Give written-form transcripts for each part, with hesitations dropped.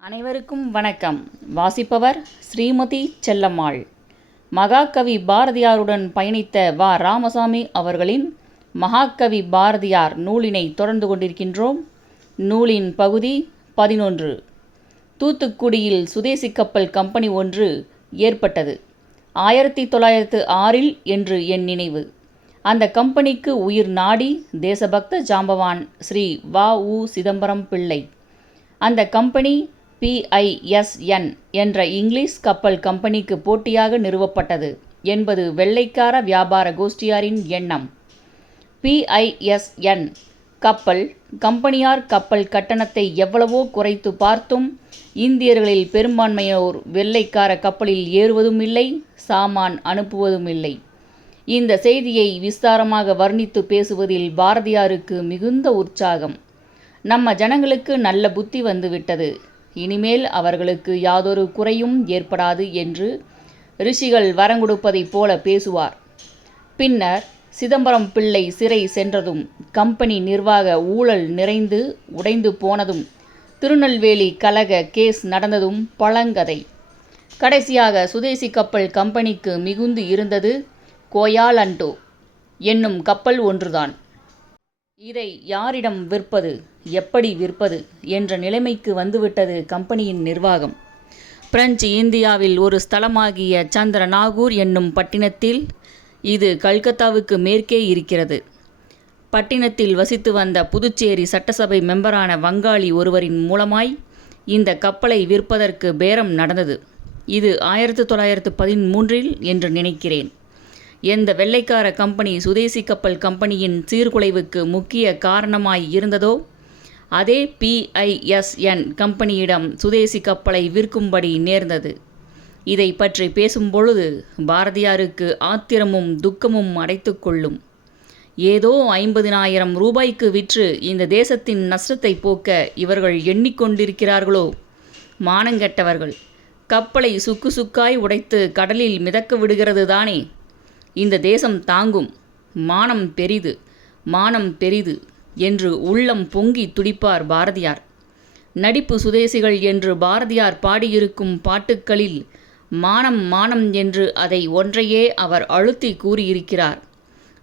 அனைவருக்கும் வணக்கம். வாசிப்பவர் ஸ்ரீமதி செல்லம்மாள். மகாகவி பாரதியாருடன் பயணித்த வ. ராமசாமி அவர்களின் மகாகவி பாரதியார் நூலினை தொடர்ந்து கொண்டிருக்கின்றோம். நூலின் பகுதி 11. தூத்துக்குடியில் சுதேசி கப்பல் கம்பெனி ஒன்று ஏற்பட்டது 1906 என்று என் நினைவு. அந்த கம்பெனிக்கு உயிர் நாடி தேசபக்த ஜாம்பவான் ஸ்ரீ வ. உ. சிதம்பரம் பிள்ளை. அந்த கம்பெனி PISN என்ற இங்கிலீஷ் கப்பல் கம்பெனிக்கு போட்டியாக நிறுவப்பட்டது என்பது வெள்ளைக்கார வியாபார கோஷ்டியாரின் எண்ணம். PISN கப்பல் கம்பெனியார் கப்பல் கட்டணத்தை எவ்வளவோ குறைத்து பார்த்தும் இந்தியர்களில் பெரும்பான்மையோர் வெள்ளைக்கார கப்பலில் ஏறுவதும் இல்லை, சாமான் அனுப்புவதும் இல்லை. இந்த செய்தியை விஸ்தாரமாக வர்ணித்து பேசுவதில் பாரதியாருக்கு மிகுந்த உற்சாகம். நம்ம ஜனங்களுக்கு நல்ல புத்தி வந்துவிட்டது, இனிமேல் அவர்களுக்கு யாதொரு குறையும் ஏற்படாது என்று ரிஷிகள் வரங்கொடுப்பதைப் போல பேசுவார். பின்னர் சிதம்பரம் பிள்ளை சிறை சென்றதும், கம்பெனி நிர்வாக ஊழல் நிறைந்து உடைந்து போனதும், திருநெல்வேலி கலக கேஸ் நடந்ததும் பழங்கதை. கடைசியாக சுதேசி கப்பல் கம்பெனிக்கு மிகுந்து இருந்தது கோயாலண்டோ என்னும் கப்பல் ஒன்றுதான். இதை யாரிடம் விற்பது, எப்படி விற்பது என்ற நிலைமைக்கு வந்துவிட்டது கம்பெனியின் நிர்வாகம். பிரெஞ்சு இந்தியாவில் ஒரு ஸ்தலமாகிய சந்திரநாகூர் என்னும் பட்டினத்தில், இது கல்கத்தாவுக்கு மேற்கே இருக்கிறது. பட்டினத்தில் வசித்து வந்த புதுச்சேரி சட்டசபை மெம்பரான வங்காளி ஒருவரின் மூலமாய் இந்த கப்பலை விற்பதற்கு பேரம் நடந்தது. இது 1913 என்று நினைக்கிறேன். எந்த வெள்ளைக்கார கம்பெனி சுதேசி கப்பல் கம்பெனியின் சீர்குலைவுக்கு முக்கிய காரணமாய் இருந்ததோ, அதே PISN கம்பெனியிடம் சுதேசி கப்பலை விற்கும்படி நேர்ந்தது. இதை பற்றி பேசும்பொழுது பாரதியாருக்கு ஆத்திரமும் துக்கமும் அடைத்து கொள்ளும். ஏதோ 50,000 ரூபாய்க்கு விற்று இந்த தேசத்தின் நஷ்டத்தை போக்க இவர்கள் எண்ணிக்கொண்டிருக்கிறார்களோ? மானங்கெட்டவர்கள்! கப்பலை சுக்கு சுக்காய் உடைத்து கடலில் மிதக்க விடுகிறது தானே. இந்த தேசம் தாங்கும். மானம் பெரிது, மானம் பெரிது என்று உள்ளம் பொங்கி துடிப்பார் பாரதியார். நடிப்பு சுதேசிகள் என்று பாரதியார் பாடியிருக்கும் பாட்டுக்களில் மானம் மானம் என்று அதை ஒன்றையே அவர் அழுத்தி கூறியிருக்கிறார்.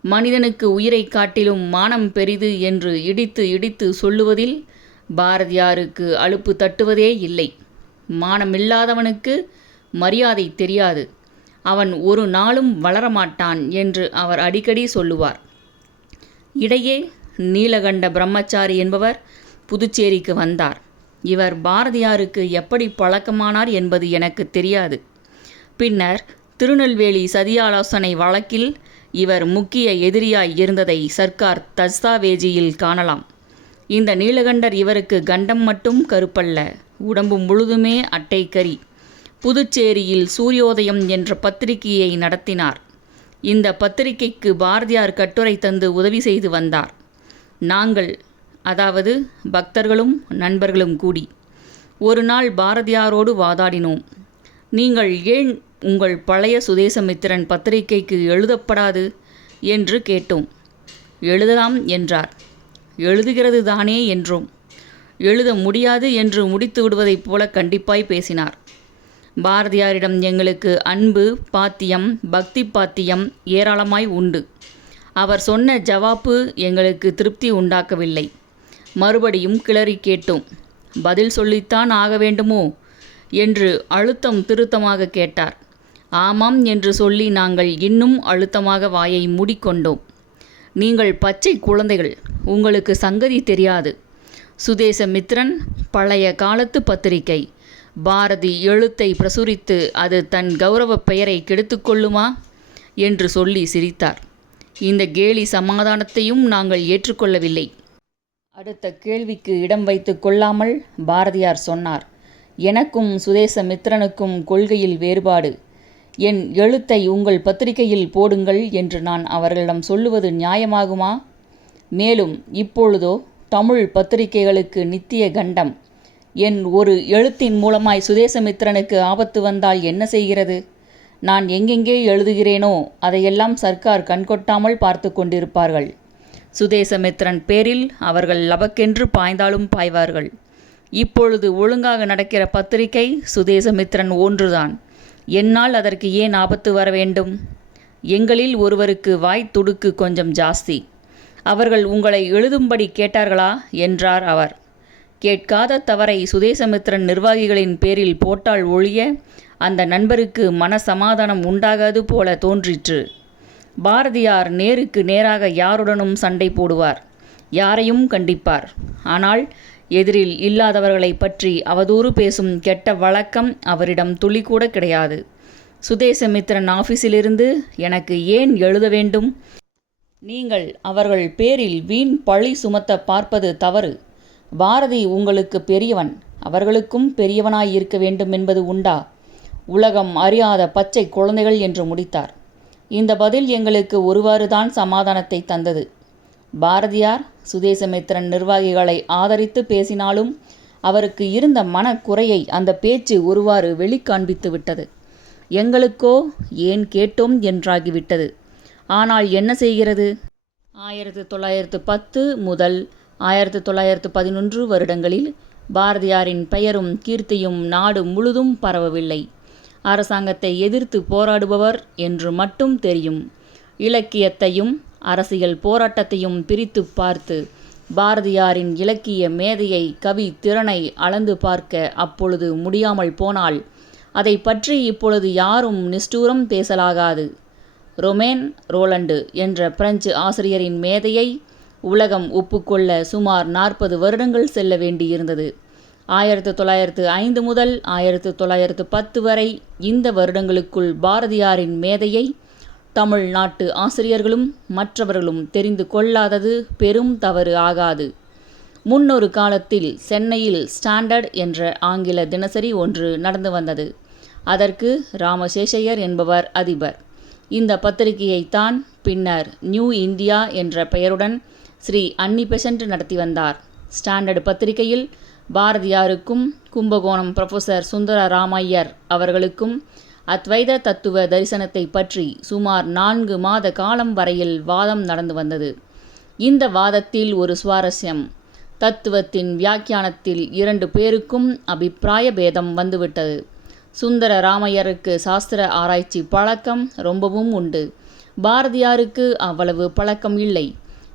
மனிதனுக்கு உயிரை காட்டிலும் மானம் பெரிது என்று இடித்து இடித்து சொல்லுவதில் பாரதியாருக்கு அலுப்பு தட்டுவதே இல்லை. மானமில்லாதவனுக்கு மரியாதை தெரியாது, அவன் ஒரு நாளும் வளரமாட்டான் என்று அவர் அடிக்கடி சொல்லுவார். இடையே நீலகண்ட பிரம்மச்சாரி என்பவர் புதுச்சேரிக்கு வந்தார். இவர் பாரதியாருக்கு எப்படி பழக்கமானார் என்பது எனக்கு தெரியாது. பின்னர் திருநெல்வேலி சதியாலோசனை வழக்கில் இவர் முக்கிய எதிரியாய் இருந்ததை சர்க்கார் தஸ்தாவேஜியில் காணலாம். இந்த நீலகண்டர் இவருக்கு கண்டம் மட்டும் கருப்பல்ல, உடம்பு முழுதுமே அட்டை கறி. புதுச்சேரியில் சூரியோதயம் என்ற பத்திரிகையை நடத்தினார். இந்த பத்திரிகைக்கு பாரதியார் கட்டுரை தந்து உதவி செய்து வந்தார். நாங்கள், அதாவது பக்தர்களும் நண்பர்களும் கூடி ஒரு நாள் பாரதியாரோடு வாதாடினோம். நீங்கள் ஏன் உங்கள் பழைய சுதேசமித்திரன் பத்திரிகைக்கு எழுதப்படாது என்று கேட்டோம். எழுதலாம் என்றார். எழுதுகிறது தானே என்றோம். எழுத முடியாது என்று முடித்து விடுவதைப் போல கண்டிப்பாய் பேசினார். பாரதியாரிடம் எங்களுக்கு அன்பு பாத்தியம், பக்தி பாத்தியம் ஏராளமாய் உண்டு. அவர் சொன்ன ஜவாப்பு எங்களுக்கு திருப்தி உண்டாக்கவில்லை. மறுபடியும் கிளறி கேட்டோம். பதில் சொல்லித்தான் ஆக வேண்டுமோ என்று அழுத்தம் திருத்தமாக கேட்டார். ஆமாம் என்று சொல்லி நாங்கள் இன்னும் அழுத்தமாக வாயை மூடிக்கொண்டோம். நீங்கள் பச்சை குழந்தைகள், உங்களுக்கு சங்கதி தெரியாது. சுதேசமித்திரன் பழைய காலத்து பத்திரிகை. பாரதி எழுத்தை பிரசுரித்து அது தன் கௌரவ பெயரை கெடுத்துக்கொள்ளுமா என்று சொல்லி சிரித்தார். இந்த கேலி சமாதானத்தையும் நாங்கள் ஏற்றுக்கொள்ளவில்லை. அடுத்த கேள்விக்கு இடம் வைத்து கொள்ளாமல் பாரதியார் சொன்னார், எனக்கும் சுதேசமித்திரனுக்கும் கொள்கையில் வேறுபாடு. என் எழுத்தை உங்கள் பத்திரிகையில் போடுங்கள் என்று நான் அவர்களிடம் சொல்லுவது நியாயமாகுமா? மேலும் இப்பொழுதோ தமிழ் பத்திரிகைகளுக்கு நித்திய கண்டம். என் ஒரு எழுத்தின் மூலமாய் சுதேசமித்திரனுக்கு ஆபத்து வந்தால் என்ன செய்கிறது? நான் எங்கெங்கே எழுதுகிறேனோ அதையெல்லாம் சர்க்கார் கண்கொட்டாமல் பார்த்து கொண்டிருப்பார்கள். சுதேசமித்திரன் பேரில் அவர்கள் லபக்கென்று பாய்ந்தாலும் பாய்வார்கள். இப்பொழுது ஒழுங்காக நடக்கிற பத்திரிகை சுதேசமித்திரன் ஒன்றுதான். என்னால் அதற்கு ஏன் ஆபத்து வர வேண்டும்? எங்களில் ஒருவருக்கு வாய் துடுக்கு கொஞ்சம் ஜாஸ்தி. அவர்கள் உங்களை எழுதும்படி கேட்டார்களா என்றார் அவர். கேட்காத தவறை சுதேசமித்திரன் நிர்வாகிகளின் பேரில் போட்டால் ஒழிய அந்த நண்பருக்கு மனசமாதானம் உண்டாகாது போல தோன்றிற்று. பாரதியார் நேருக்கு நேராக யாருடனும் சண்டை போடுவார், யாரையும் கண்டிப்பார். ஆனால் எதிரில் இல்லாதவர்களை பற்றி அவதூறு பேசும் கெட்ட வழக்கம் அவரிடம் துளி கூட கிடையாது. சுதேசமித்திரன் ஆஃபீஸிலிருந்து எனக்கு ஏன் எழுத வேண்டும்? நீங்கள் அவர்கள் பேரில் வீண் பழி சுமத்த பார்ப்பது தவறு. பாரதி உங்களுக்கு பெரியவன், அவர்களுக்கும் பெரியவனாயிருக்க வேண்டும் என்பது உண்டா? உலகம் அறியாத பச்சை குழந்தைகள் என்று முடித்தார். இந்த பதில் எங்களுக்கு ஒருவாறுதான் சமாதானத்தை தந்தது. பாரதியார் சுதேசமித்திரன் நிர்வாகிகளை ஆதரித்து பேசினாலும் அவருக்கு இருந்த மனக்குறையை அந்த பேச்சு ஒருவாறு வெளிக்காண்பித்து விட்டது. எங்களுக்கோ ஏன் கேட்டோம் என்றாகிவிட்டது. ஆனால் என்ன செய்கிறது? 1910 முதல் 1911 வருடங்களில் பாரதியாரின் பெயரும் கீர்த்தியும் நாடு முழுதும் பரவவில்லை. அரசாங்கத்தை எதிர்த்து போராடுபவர் என்று மட்டும் தெரியும். இலக்கியத்தையும் அரசியல் போராட்டத்தையும் பிரித்து பார்த்து பாரதியாரின் இலக்கிய மேதையை, கவி திறனை அளந்து பார்க்க அப்பொழுது முடியாமல் போனால் அதை பற்றி இப்பொழுது யாரும் நிஷ்டூரம் பேசலாகாது. ரொமேன் ரோலண்டு என்ற பிரெஞ்சு ஆசிரியரின் மேதையை உலகம் ஒப்புக்கொள்ள சுமார் 40 வருடங்கள் செல்ல வேண்டியிருந்தது. 1905 முதல் 1910 வரை இந்த வருடங்களுக்குள் பாரதியாரின் மேதையை தமிழ்நாட்டு ஆசிரியர்களும் மற்றவர்களும் தெரிந்து கொள்ளாதது பெரும் தவறு ஆகாது. முன்னொரு காலத்தில் சென்னையில் ஸ்டாண்டர்ட் என்ற ஆங்கில தினசரி ஒன்று நடந்து வந்தது. அதற்கு ராமசேஷையர் என்பவர் அதிபர். இந்த பத்திரிகையைத்தான் பின்னர் நியூ இந்தியா என்ற பெயருடன் ஸ்ரீ அன்னி பெசன்ட் நடத்தி வந்தார். ஸ்டாண்டர்ட் பத்திரிகையில் பாரதியாருக்கும் கும்பகோணம் புரொஃபசர் சுந்தர ராமையர் அவர்களுக்கும் அத்வைத தத்துவ தரிசனத்தை பற்றி சுமார் 4 மாத காலம் வரையில் வாதம் நடந்து வந்தது. இந்த வாதத்தில் ஒரு சுவாரஸ்யம். தத்துவத்தின் வியாக்கியானத்தில் 2 பேருக்கும் அபிப்பிராய பேதம் வந்துவிட்டது. சுந்தர ராமையருக்கு சாஸ்திர ஆராய்ச்சி பழக்கம் ரொம்பவும் உண்டு. பாரதியாருக்கு அவ்வளவு பழக்கம் இல்லை.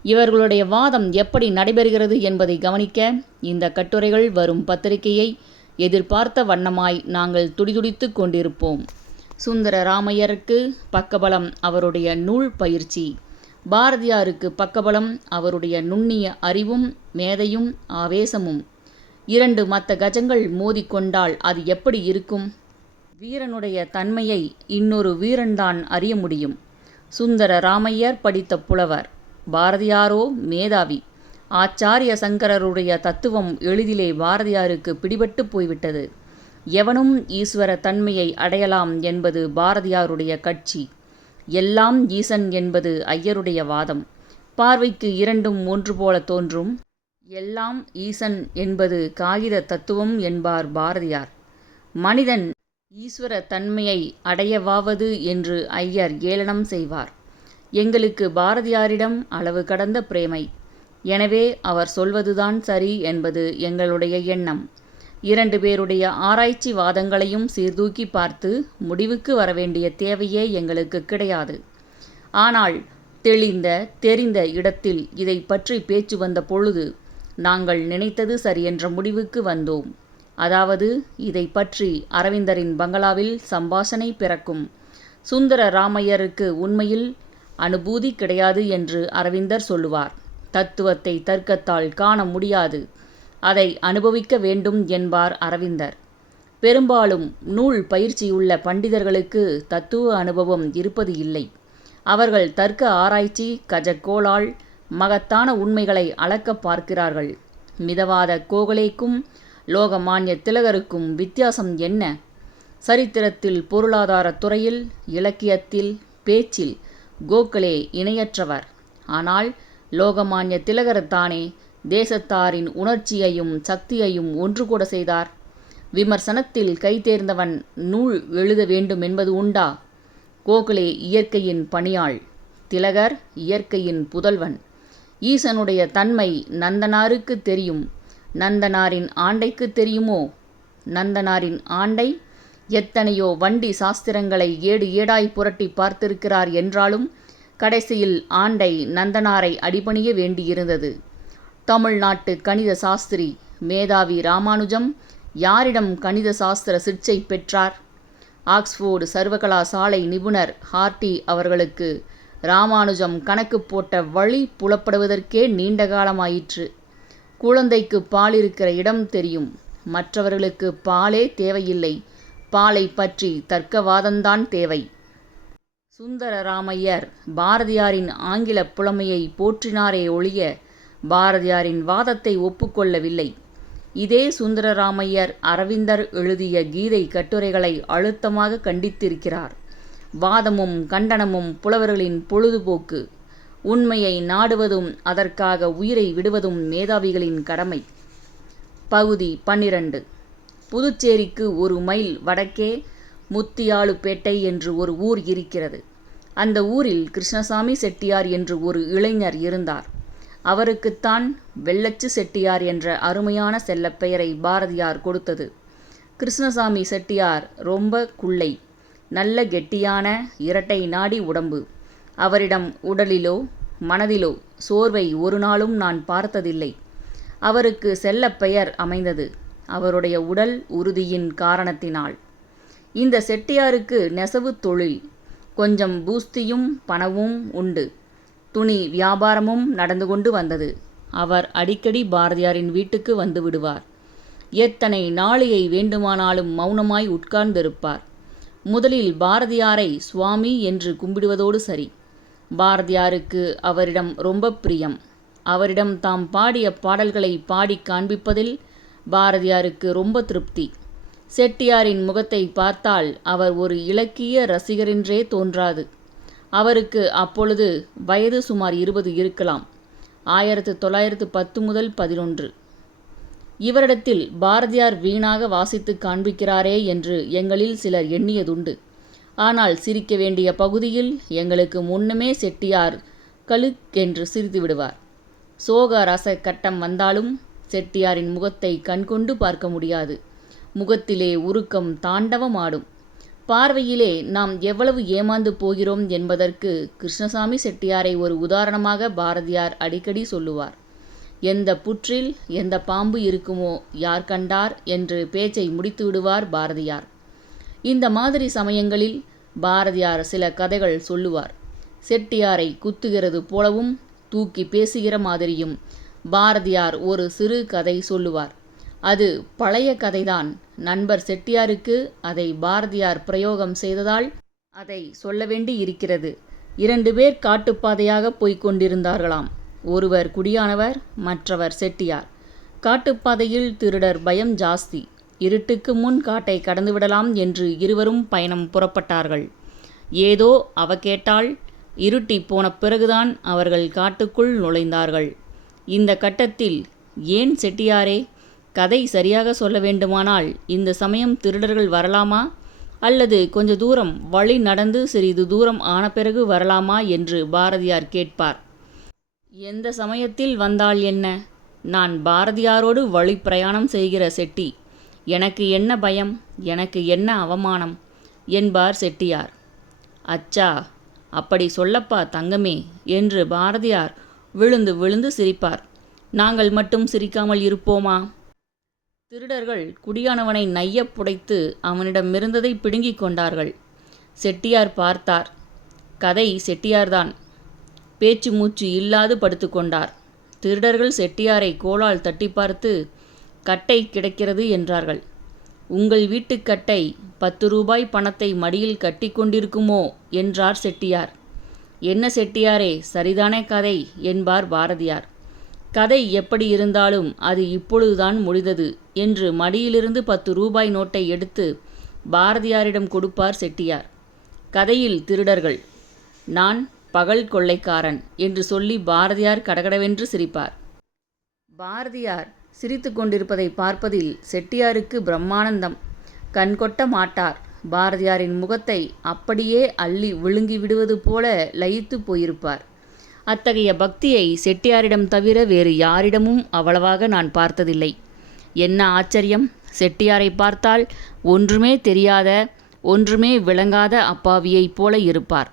இவர்களுடைய வாதம் எப்படி நடைபெறுகிறது என்பதை கவனிக்க இந்த கட்டுரைகள் வரும் பத்திரிகையை எதிர்பார்த்த வண்ணமாய் நாங்கள் துடிதுடித்து கொண்டிருப்போம். சுந்தர ராமையருக்கு பக்கபலம் அவருடைய நூல் பயிற்சி. பாரதியாருக்கு பக்கபலம் அவருடைய நுண்ணிய அறிவும் மேதையும் ஆவேசமும். 2 மத்த கஜங்கள் மோதிக்கொண்டால் அது எப்படி இருக்கும்? வீரனுடைய தன்மையை இன்னொரு வீரன்தான் அறிய முடியும். சுந்தர ராமையர் படித்த புலவர், பாரதியாரோ மேதாவி. ஆச்சாரிய சங்கரருடைய தத்துவம் எளிதிலே பாரதியாருக்கு பிடிபட்டு போய்விட்டது. எவனும் ஈஸ்வர தன்மையை அடையலாம் என்பது பாரதியாருடைய கட்சி. எல்லாம் ஈசன் என்பது ஐயருடைய வாதம். பார்வைக்கு 2ம் ஒன்று போல தோன்றும். எல்லாம் ஈசன் என்பது காகித தத்துவம் என்பார் பாரதியார். மனிதன் ஈஸ்வர தன்மையை அடையவாவது என்று ஐயர் ஏளனம் செய்வார். எங்களுக்கு பாரதியாரிடம் அளவு கடந்த பிரேமை. எனவே அவர் சொல்வதுதான் சரி என்பது எங்களுடைய எண்ணம். 2 பேருடைய ஆராய்ச்சி வாதங்களையும் சீர்தூக்கி பார்த்து முடிவுக்கு வரவேண்டிய தேவையே எங்களுக்கு கிடையாது. ஆனால் தெரிந்த இடத்தில் இதை பற்றி பேச்சு வந்த பொழுது நாங்கள் நினைத்தது சரியென்ற முடிவுக்கு வந்தோம். அதாவது இதை பற்றி அரவிந்தரின் பங்களாவில் சம்பாஷணை பிறக்கும். சுந்தர ராமையருக்கு உண்மையில் அனுபூதி கிடையாது என்று அரவிந்தர் சொல்லுவார். தத்துவத்தை தர்க்கத்தால் காண முடியாது, அதை அனுபவிக்க வேண்டும் என்பார் அரவிந்தர். பெரும்பாலும் நூல் பயிற்சியுள்ள பண்டிதர்களுக்கு தத்துவ அனுபவம் இருப்பது இல்லை. அவர்கள் தர்க்க ஆராய்ச்சி கஜக்கோளால் மகத்தான உண்மைகளை அளக்க பார்க்கிறார்கள். மிதவாத கோகலேக்கும் லோகமான்ய திலகருக்கும் வித்தியாசம் என்ன? சரித்திரத்தில், பொருளாதார துறையில், இலக்கியத்தில், பேச்சில் கோகலே இணையற்றவர். ஆனால் லோகமான்ய திலகர்தானே தேசத்தாரின் உணர்ச்சியையும் சக்தியையும் ஒன்று கூட செய்தார். விமர்சனத்தில் கைதேர்ந்தவன் நூல் எழுத வேண்டும் என்பது உண்டா? கோகலே இயற்கையின் பணியாள், திலகர் இயற்கையின் புதல்வன். ஈசனுடைய தன்மை நந்தனாருக்கு தெரியும். நந்தனாரின் ஆண்டைக்கு தெரியுமோ? நந்தனாரின் ஆண்டை எத்தனையோ வண்டி சாஸ்திரங்களை ஏடு ஏடாய் புரட்டி பார்த்திருக்கிறார் என்றாலும் கடைசியில் ஆண்டை நந்தனாரை அடிபணிய வேண்டியிருந்தது. தமிழ்நாட்டு கணித சாஸ்திரி மேதாவி ராமானுஜம் யாரிடம் கணித சாஸ்திர சிக்ஷை பெற்றார்? ஆக்ஸ்போர்டு சர்வகலாசாலை நிபுணர் ஹார்டி அவர்களுக்கு ராமானுஜம் கணக்கு போட்ட வழி புலப்படுவதற்கே நீண்ட காலமாயிற்று. குழந்தைக்கு பால் இருக்கிற இடம் தெரியும், மற்றவர்களுக்கு பாலே தேவையில்லை, பாலை பற்றி தர்க்கவாதந்தான் தேவை. சுந்தரராமையர் பாரதியாரின் ஆங்கில புலமையை போற்றினாரே ஒழிய பாரதியாரின் வாதத்தை ஒப்புக்கொள்ளவில்லை. இதே சுந்தரராமையர் அரவிந்தர் எழுதிய கீதை கட்டுரைகளை அழுத்தமாக கண்டித்திருக்கிறார். வாதமும் கண்டனமும் புலவர்களின் பொழுதுபோக்கு. உண்மையை நாடுவதும் அதற்காக உயிரை விடுவதும் மேதாவிகளின் கடமை. பகுதி 12. புதுச்சேரிக்கு 1 மைல் வடக்கே முத்தியாலுப்பேட்டை என்று ஒரு ஊர் இருக்கிறது. அந்த ஊரில் கிருஷ்ணசாமி செட்டியார் என்று ஒரு இளைஞர் இருந்தார். அவருக்குத்தான் வெள்ளச்சு செட்டியார் என்ற அருமையான செல்லப்பெயரை பாரதியார் கொடுத்தது. கிருஷ்ணசாமி செட்டியார் ரொம்ப குள்ளை, நல்ல கெட்டியான இரட்டை நாடி உடம்பு. அவரிடம் உடலிலோ மனதிலோ சோர்வை ஒரு நாளும் நான் பார்த்ததில்லை. அவருக்கு செல்லப்பெயர் அமைந்தது அவருடைய உடல் உறுதியின் காரணத்தினால். இந்த செட்டியாருக்கு நெசவு தொழில், கொஞ்சம் பூஸ்தியும் பணமும் உண்டு. துணி வியாபாரமும் நடந்து கொண்டு வந்தது. அவர் அடிக்கடி பாரதியாரின் வீட்டுக்கு வந்து விடுவார். எத்தனை நாளிகை வேண்டுமானாலும் மௌனமாய் உட்கார்ந்திருப்பார். முதலில் பாரதியாரை சுவாமி என்று கும்பிடுவதோடு சரி. பாரதியாருக்கு அவரிடம் ரொம்ப பிரியம். அவரிடம் தாம் பாடிய பாடல்களை பாடி காண்பிப்பதில் பாரதியாருக்கு ரொம்ப திருப்தி. செட்டியாரின் முகத்தை பார்த்தால் அவர் ஒரு இலக்கிய ரசிகரென்றே தோன்றாது. அவருக்கு அப்பொழுது வயது சுமார் 20 இருக்கலாம். 1910 முதல் 11. இவரிடத்தில் பாரதியார் வீணாக வாசித்து காண்பிக்கிறாரே என்று எங்களில் சிலர் எண்ணியதுண்டு. ஆனால் சிரிக்க வேண்டிய பகுதியில் எங்களுக்கு முன்னமே செட்டியார் கழுக்கென்று சிரித்து விடுவார். சோக ரச கட்டம் வந்தாலும் செட்டியாரின் முகத்தை கண்கொண்டு பார்க்க முடியாது. முகத்திலே உருக்கம் தாண்டவமாடும். பார்வையிலே நாம் எவ்வளவு ஏமாந்து போகிறோம் என்பதற்கு கிருஷ்ணசாமி செட்டியாரை ஒரு உதாரணமாக பாரதியார் அடிக்கடி சொல்லுவார். எந்த புற்றில் எந்த பாம்பு இருக்குமோ யார் கண்டார் என்று பேச்சை முடித்து விடுவார் பாரதியார். இந்த மாதிரி சமயங்களில் பாரதியார் சில கதைகள் சொல்லுவார். செட்டியாரை குத்துகிறது போலவும் தூக்கி பேசுகிற மாதிரியும் பாரதியார் ஒரு சிறு கதை சொல்லுவார். அது பழைய கதைதான். நண்பர் செட்டியாருக்கு அதை பாரதியார் பிரயோகம் செய்ததால் அதை சொல்ல வேண்டி இருக்கிறது. 2 பேர் காட்டுப்பாதையாக போய்க் கொண்டிருந்தார்களாம். ஒருவர் குடியானவர், மற்றவர் செட்டியார். காட்டுப்பாதையில் திருடர் பயம் ஜாஸ்தி. இருட்டுக்கு முன் காட்டை கடந்துவிடலாம் என்று இருவரும் பயணம் புறப்பட்டார்கள். ஏதோ அவ கேட்டால் இருட்டி போன பிறகுதான் அவர்கள் காட்டுக்குள் நுழைந்தார்கள். இந்த கட்டத்தில், ஏன் செட்டியாரே, கதை சரியாக சொல்ல வேண்டுமானால் இந்த சமயம் திருடர்கள் வரலாமா, அல்லது கொஞ்ச தூரம் வழி நடந்து சிறிது தூரம் ஆன பிறகு வரலாமா என்று பாரதியார் கேட்பார். எந்த சமயத்தில் வந்தால் என்ன, நான் பாரதியாரோடு வழி பிரயாணம் செய்கிற செட்டி, எனக்கு என்ன பயம், எனக்கு என்ன அவமானம் என்பார் செட்டியார். அச்சா, அப்படி சொல்லப்பா தங்கமே என்று பாரதியார் விழுந்து விழுந்து சிரிப்பார். நாங்கள் மட்டும் சிரிக்காமல் இருப்போமா? திருடர்கள் குடியானவனை நையப் புடைத்து அவனிடமிருந்ததை பிடுங்கிக் கொண்டார்கள். செட்டியார் பார்த்தார். கதை செட்டியார்தான். பேச்சு மூச்சு இல்லாது படுத்துக்கொண்டார். திருடர்கள் செட்டியாரை கோலால் தட்டி பார்த்து, கட்டை கிடைக்கிறது என்றார்கள். உங்கள் வீட்டு கட்டை 10 ரூபாய் பணத்தை மடியில் கட்டி கொண்டிருக்குமோ என்றார் செட்டியார். என்ன செட்டியாரே, சரிதானே கதை என்பார் பாரதியார். கதை எப்படி இருந்தாலும் அது இப்பொழுதுதான் முடிந்தது என்று மடியிலிருந்து 10 ரூபாய் நோட்டை எடுத்து பாரதியாரிடம் கொடுப்பார் செட்டியார். கதையில் திருடர்கள், நான் பகல் கொள்ளைக்காரன் என்று சொல்லி பாரதியார் கடகடவென்று சிரிப்பார். பாரதியார் சிரித்து கொண்டிருப்பதை பார்ப்பதில் செட்டியாருக்கு பிரம்மானந்தம். கண்கொட்ட மாட்டார். பாரதியாரின் முகத்தை அப்படியே அள்ளி விழுங்கி விடுவது போல லயித்து போயிருப்பார். அத்தகைய பக்தியை செட்டியாரிடம் தவிர வேறு யாரிடமும் அவ்வளவாக நான் பார்த்ததில்லை. என்ன ஆச்சரியம்! செட்டியாரை பார்த்தால் ஒன்றுமே தெரியாத, ஒன்றுமே விளங்காத அப்பாவியைப் போல இருப்பார்.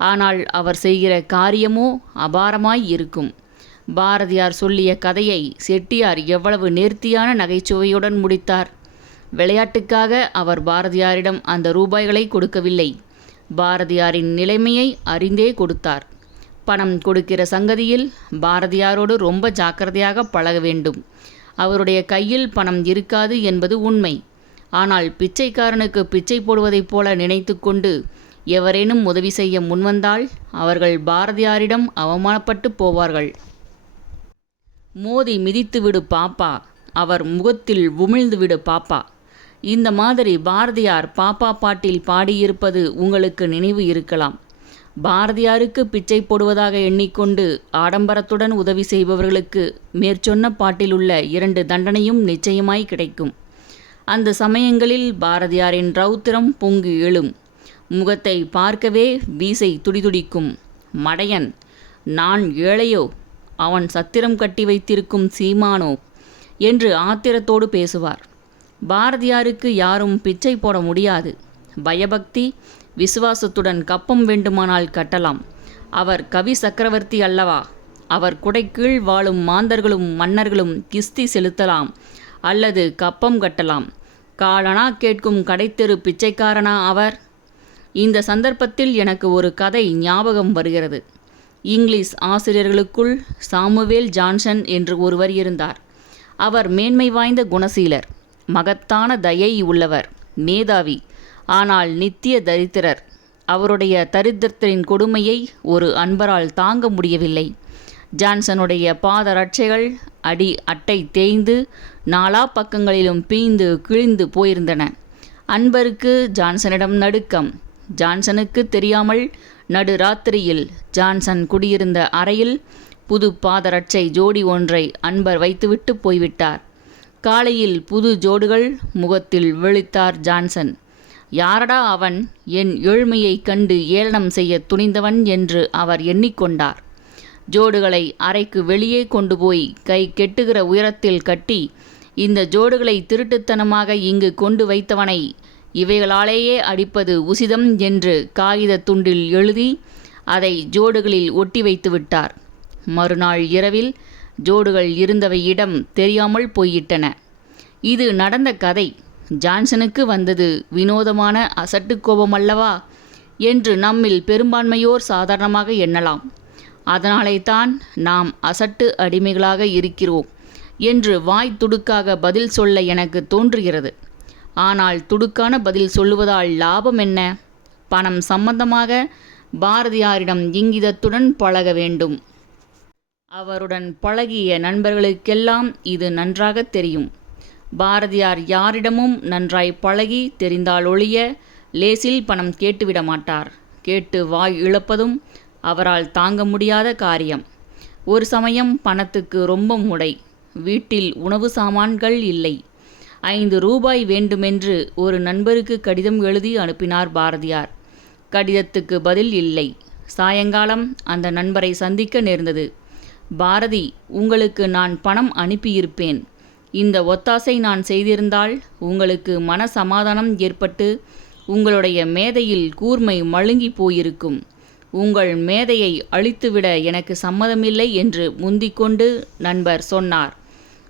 ஆனால் அவர் செய்கிற காரியமோ அபாரமாய் இருக்கும். பாரதியார் சொல்லிய கதையை செட்டியார் எவ்வளவு நேர்த்தியான நகைச்சுவையுடன் முடித்தார். விளையாட்டுக்காக அவர் பாரதியாரிடம் அந்த ரூபாய்களை கொடுக்கவில்லை. பாரதியாரின் நிலைமையை அறிந்தே கொடுத்தார். பணம் கொடுக்கிற சங்கதியில் பாரதியாரோடு ரொம்ப ஜாக்கிரதையாக பழக வேண்டும். அவருடைய கையில் பணம் இருக்காது என்பது உண்மை. ஆனால் பிச்சைக்காரனுக்கு பிச்சை போடுவதைப் போல நினைத்து கொண்டு எவரேனும் உதவி செய்ய முன்வந்தால் அவர்கள் பாரதியாரிடம் அவமானப்பட்டு போவார்கள். மோதி மிதித்துவிடு பாப்பா, அவர் முகத்தில் உமிழ்ந்துவிடு பாப்பா. இந்த மாதிரி பாரதியார் பாப்பா பாட்டில் பாடியிருப்பது உங்களுக்கு நினைவு இருக்கலாம். பாரதியாருக்கு பிச்சை போடுவதாக எண்ணிக்கொண்டு ஆடம்பரத்துடன் உதவி செய்பவர்களுக்கு மேற்சொன்ன பாட்டில் உள்ள 2 தண்டனையும் நிச்சயமாய் கிடைக்கும். அந்த சமயங்களில் பாரதியாரின் ரௌத்திரம் பொங்கி எழும். முகத்தை பார்க்கவே வீசை துடிதுடிக்கும். மடையன், நான் ஏழையோ, அவன் சத்திரம் கட்டி வைத்திருக்கும் சீமானோ என்று ஆத்திரத்தோடு பேசுவார். பாரதியாருக்கு யாரும் பிச்சை போட முடியாது. பயபக்தி விசுவாசத்துடன் கப்பம் வேண்டுமானால் கட்டலாம். அவர் கவி சக்கரவர்த்தி அல்லவா? அவர் குடைக்கீழ் வாழும் மாந்தர்களும் மன்னர்களும் கிஸ்தி செலுத்தலாம் அல்லது கப்பம் கட்டலாம். காலனா கேட்கும் கடைத்தெரு பிச்சைக்காரனா அவர்? இந்த சந்தர்ப்பத்தில் எனக்கு ஒரு கதை ஞாபகம் வருகிறது. இங்கிலீஷ் ஆசிரியர்களுக்குள் சாமுவேல் ஜான்சன் என்று ஒருவர் இருந்தார். அவர் மேன்மை வாய்ந்த குணசீலர், மகத்தான தயை உள்ளவர், மேதாவி, ஆனால் நித்திய தரித்திரர். அவருடைய தரித்திரத்தின் கொடுமையை ஒரு அன்பரால் தாங்க முடியவில்லை. ஜான்சனுடைய பாதரட்சைகள் அட்டை தேய்ந்து 4 பக்கங்களிலும் பீய்ந்து கிழிந்து போயிருந்தன. அன்பருக்கு ஜான்சனிடம் நடுக்கம். ஜான்சனுக்கு தெரியாமல் நடுராத்திரியில் ஜான்சன் குடியிருந்த அறையில் புது பாதரட்சை ஜோடி ஒன்றை அன்பர் வைத்துவிட்டு போய்விட்டார். காலையில் புது ஜோடுகள் முகத்தில் விழித்தார் ஜான்சன். யாரடா அவன்? என் ஏழ்மையைக் கண்டு ஏளனம் செய்ய துணிந்தவன் என்று அவர் எண்ணிக்கொண்டார். ஜோடுகளை அறைக்கு வெளியே கொண்டு போய் கை கெட்டுகிற உயரத்தில் கட்டி, இந்த ஜோடுகளை திருட்டுத்தனமாக இங்கு கொண்டு வைத்தவனை இவைகளாலேயே அடிப்பது உசிதம் என்று காகித துண்டில் எழுதி அதை ஜோடுகளில் ஒட்டி வைத்து விட்டார். மறுநாள் இரவில் ஜோடுகள் இருந்தவை இடம் தெரியாமல் போயிட்டன. இது நடந்த கதை. ஜான்சனுக்கு வந்தது வினோதமான அசட்டு கோபமல்லவா என்று நம்மில் பெரும்பான்மையோர் சாதாரணமாக எண்ணலாம். அதனாலே தான் நாம் அசட்டு அடிமைகளாக இருக்கிறோம் என்று வாய் துடுக்காக பதில் சொல்ல எனக்கு தோன்றுகிறது. ஆனால் துடுக்கான பதில் சொல்லுவதால் லாபம் என்ன? பணம் சம்பந்தமாக பாரதியாரிடம் இங்கிதத்துடன் பழக வேண்டும். அவருடன் பழகிய நண்பர்களுக்கெல்லாம் இது நன்றாக தெரியும். பாரதியார் யாரிடமும் நன்றாய் பழகி தெரிந்தாலொழிய லேசில் பணம் கேட்டுவிட மாட்டார். கேட்டு வாய் இழப்பதும் அவரால் தாங்க முடியாத காரியம். ஒரு சமயம் பணத்துக்கு ரொம்ப முடை. வீட்டில் உணவு சாமான்கள் இல்லை. 5 ரூபாய் வேண்டுமென்று ஒரு நண்பருக்கு கடிதம் எழுதி அனுப்பினார் பாரதியார். கடிதத்துக்கு பதில் இல்லை. சாயங்காலம் அந்த நண்பரை சந்திக்க நேர்ந்தது. பாரதி, உங்களுக்கு நான் பணம் அனுப்பியிருப்பேன். இந்த ஒத்தாசை நான் செய்திருந்தால் உங்களுக்கு மன சமாதானம் ஏற்பட்டு உங்களுடைய மேதையில் கூர்மை மழுங்கி போயிருக்கும். உங்கள் மேதையை அழித்துவிட எனக்கு சம்மதமில்லை என்று முந்திக்கொண்டு நண்பர் சொன்னார்.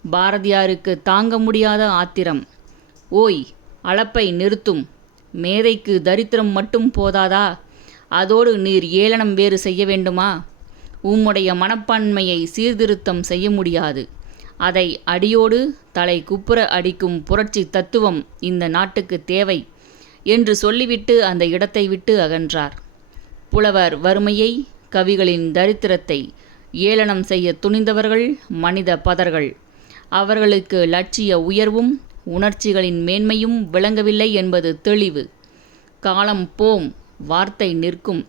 பாரதியாருக்கு தாங்க முடியாத ஆத்திரம். ஓய், அளப்பை நிறுத்தும். மேதைக்கு தரித்திரம் மட்டும் போதாதா? அதோடு நீர் ஏளனம் வேறு செய்ய வேண்டுமா? உம்முடைய மனப்பான்மையை சீர்திருத்தம் செய்ய முடியாது. அதை அடியோடு தலை குப்புற அடிக்கும் புரட்சி தத்துவம் இந்த நாட்டுக்கு தேவை என்று சொல்லிவிட்டு அந்த இடத்தை விட்டு அகன்றார். புலவர் வறுமையை, கவிகளின் தரித்திரத்தை ஏளனம் செய்ய துணிந்தவர்கள் மனித பதர்கள். அவர்களுக்கு லட்சிய உயர்வும் உணர்ச்சிகளின் மேன்மையும் விளங்கவில்லை என்பது தெளிவு. காலம் போம், வார்த்தை நிற்கும்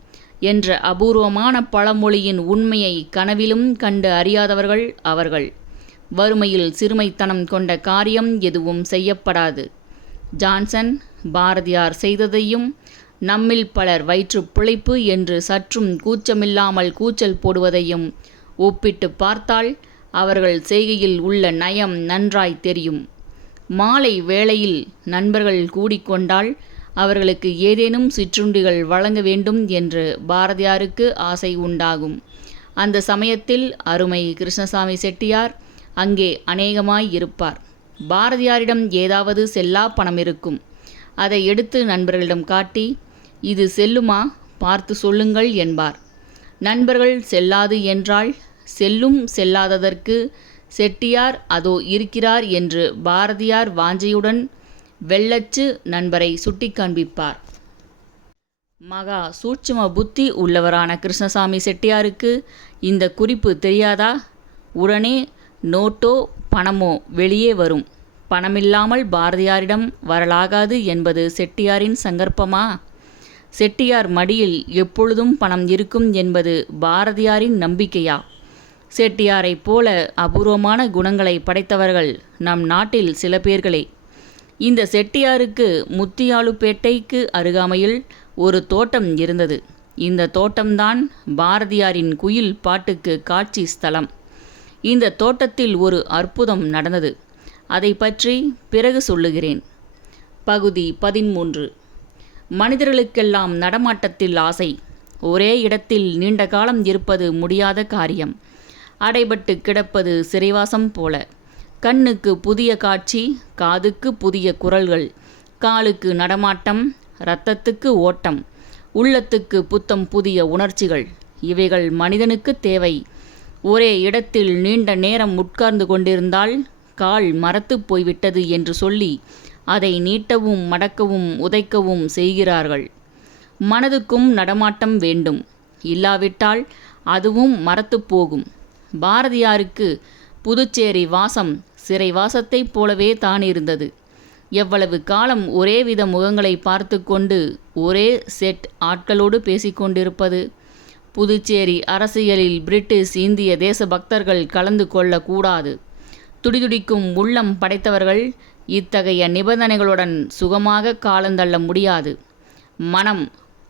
என்ற அபூர்வமான பழமொழியின் உண்மையை கனவிலும் கண்டு அறியாதவர்கள் அவர்கள். வறுமையில் சிறுமைத்தனம் கொண்ட காரியம் எதுவும் செய்யப்படாது. ஜான்சன் பாரதியார் செய்ததையும் நம்மில் பலர் வயிற்றுப் பிழைப்பு என்று சற்றும் கூச்சமில்லாமல் கூச்சல் போடுவதையும் ஒப்பிட்டு பார்த்தால் அவர்கள் செய்கையில் உள்ள நயம் நன்றாய் தெரியும். மாலை வேளையில் நண்பர்கள் கூடிக்கொண்டால் அவர்களுக்கு ஏதேனும் சிற்றுண்டிகள் வழங்க வேண்டும் என்று பாரதியாருக்கு ஆசை உண்டாகும். அந்த சமயத்தில் அருமை கிருஷ்ணசாமி செட்டியார் அங்கே அநேகமாய் இருப்பார். பாரதியாரிடம் ஏதாவது செல்லா பணம் இருக்கும். அதை எடுத்து நண்பர்களிடம் காட்டி, இது செல்லுமா, பார்த்து சொல்லுங்கள் என்பார். நண்பர்கள் செல்லாது என்றால், செல்லும் செல்லாததற்கு செட்டியார் அதோ இருக்கிறார் என்று பாரதியார் வாஞ்சையுடன் வெள்ளச்சு நண்பரை சுட்டி காண்பிப்பார். மகா சூட்சும புத்தி உள்ளவரான கிருஷ்ணசாமி செட்டியாருக்கு இந்த குறிப்பு தெரியாதா? உடனே நோட்டோ பணமோ வெளியே வரும். பணமில்லாமல் பாரதியாரிடம் வரலாகாது என்பது செட்டியாரின் சங்கற்பமா? செட்டியார் மடியில் எப்பொழுதும் பணம் இருக்கும் என்பது பாரதியாரின் நம்பிக்கையா? செட்டியாரைப் போல அபூர்வமான குணங்களை படைத்தவர்கள் நம் நாட்டில் சில பேர்களே. இந்த செட்டியாருக்கு முத்தியாலுப்பேட்டைக்கு அருகாமையில் ஒரு தோட்டம் இருந்தது. இந்த தோட்டம்தான் பாரதியாரின் குயில் பாட்டுக்கு காட்சி ஸ்தலம். இந்த தோட்டத்தில் ஒரு அற்புதம் நடந்தது. அதை பற்றி பிறகு சொல்லுகிறேன். பகுதி 13. மனிதர்களுக்கெல்லாம் நடமாட்டத்தில் ஆசை. ஒரே இடத்தில் நீண்ட காலம் இருப்பது முடியாத காரியம். அடைபட்டு கிடப்பது சிறைவாசம் போல. கண்ணுக்கு புதிய காட்சி, காதுக்கு புதிய குரல்கள், காலுக்கு நடமாட்டம், இரத்தத்துக்கு ஓட்டம், உள்ளத்துக்கு புத்தம் புதிய உணர்ச்சிகள், இவைகள் மனிதனுக்கு தேவை. ஒரே இடத்தில் நீண்ட நேரம் உட்கார்ந்து கொண்டிருந்தால் கால் மரத்து போய்விட்டது என்று சொல்லி அதை நீட்டவும் மடக்கவும் உதைக்கவும் செய்கிறார்கள். மனதுக்கும் நடமாட்டம் வேண்டும். இல்லாவிட்டால் அதுவும் மரத்து போகும். பாரதியாருக்கு புதுச்சேரி வாசம் சிறை வாசத்தைப் போலவே தான் இருந்தது. எவ்வளவு காலம் ஒரே வித முகங்களை பார்த்து கொண்டு ஒரே செட் ஆட்களோடு பேசிக்கொண்டிருப்பது? புதுச்சேரி அரசியலில் பிரிட்டிஷ் இந்திய தேசபக்தர்கள் கலந்து கொள்ளக்கூடாது. துடிதுடிக்கும் உள்ளம் படைத்தவர்கள் இத்தகைய நிபந்தனைகளுடன் சுகமாக காலந்தள்ள முடியாது. மனம்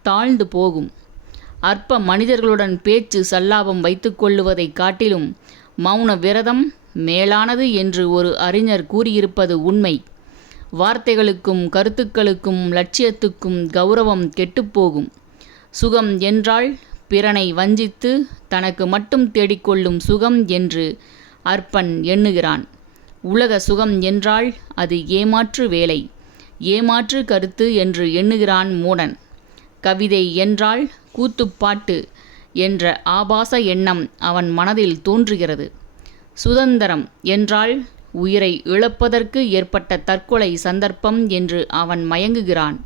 தாழ்ந்து போகும். அற்ப மனிதர்களுடன் பேச்சு சல்லாபம் வைத்துக்கொள்ளுவதை காட்டிலும் மௌன விரதம் மேலானது என்று ஒரு அறிஞர் கூறியிருப்பது உண்மை. வார்த்தைகளுக்கும் கருத்துக்களுக்கும் லட்சியத்துக்கும் கௌரவம் கெட்டுப்போகும். சுகம் என்றால் பிறனை வஞ்சித்து தனக்கு மட்டும் தேடிக்கொள்ளும் சுகம் என்று அற்பன் எண்ணுகிறான். உலக சுகம் என்றால் அது ஏமாற்று வேலை, ஏமாற்று கருத்து என்று எண்ணுகிறான் மூடன். கவிதை என்றால் கூத்துப்பாட்டு என்ற ஆபாச எண்ணம் அவன் மனதில் தோன்றுகிறது. சுதந்திரம் என்றால் உயிரை இழப்பதற்கு ஏற்பட்ட தற்கொலை சந்தர்ப்பம் என்று அவன் மயங்குகிறான்.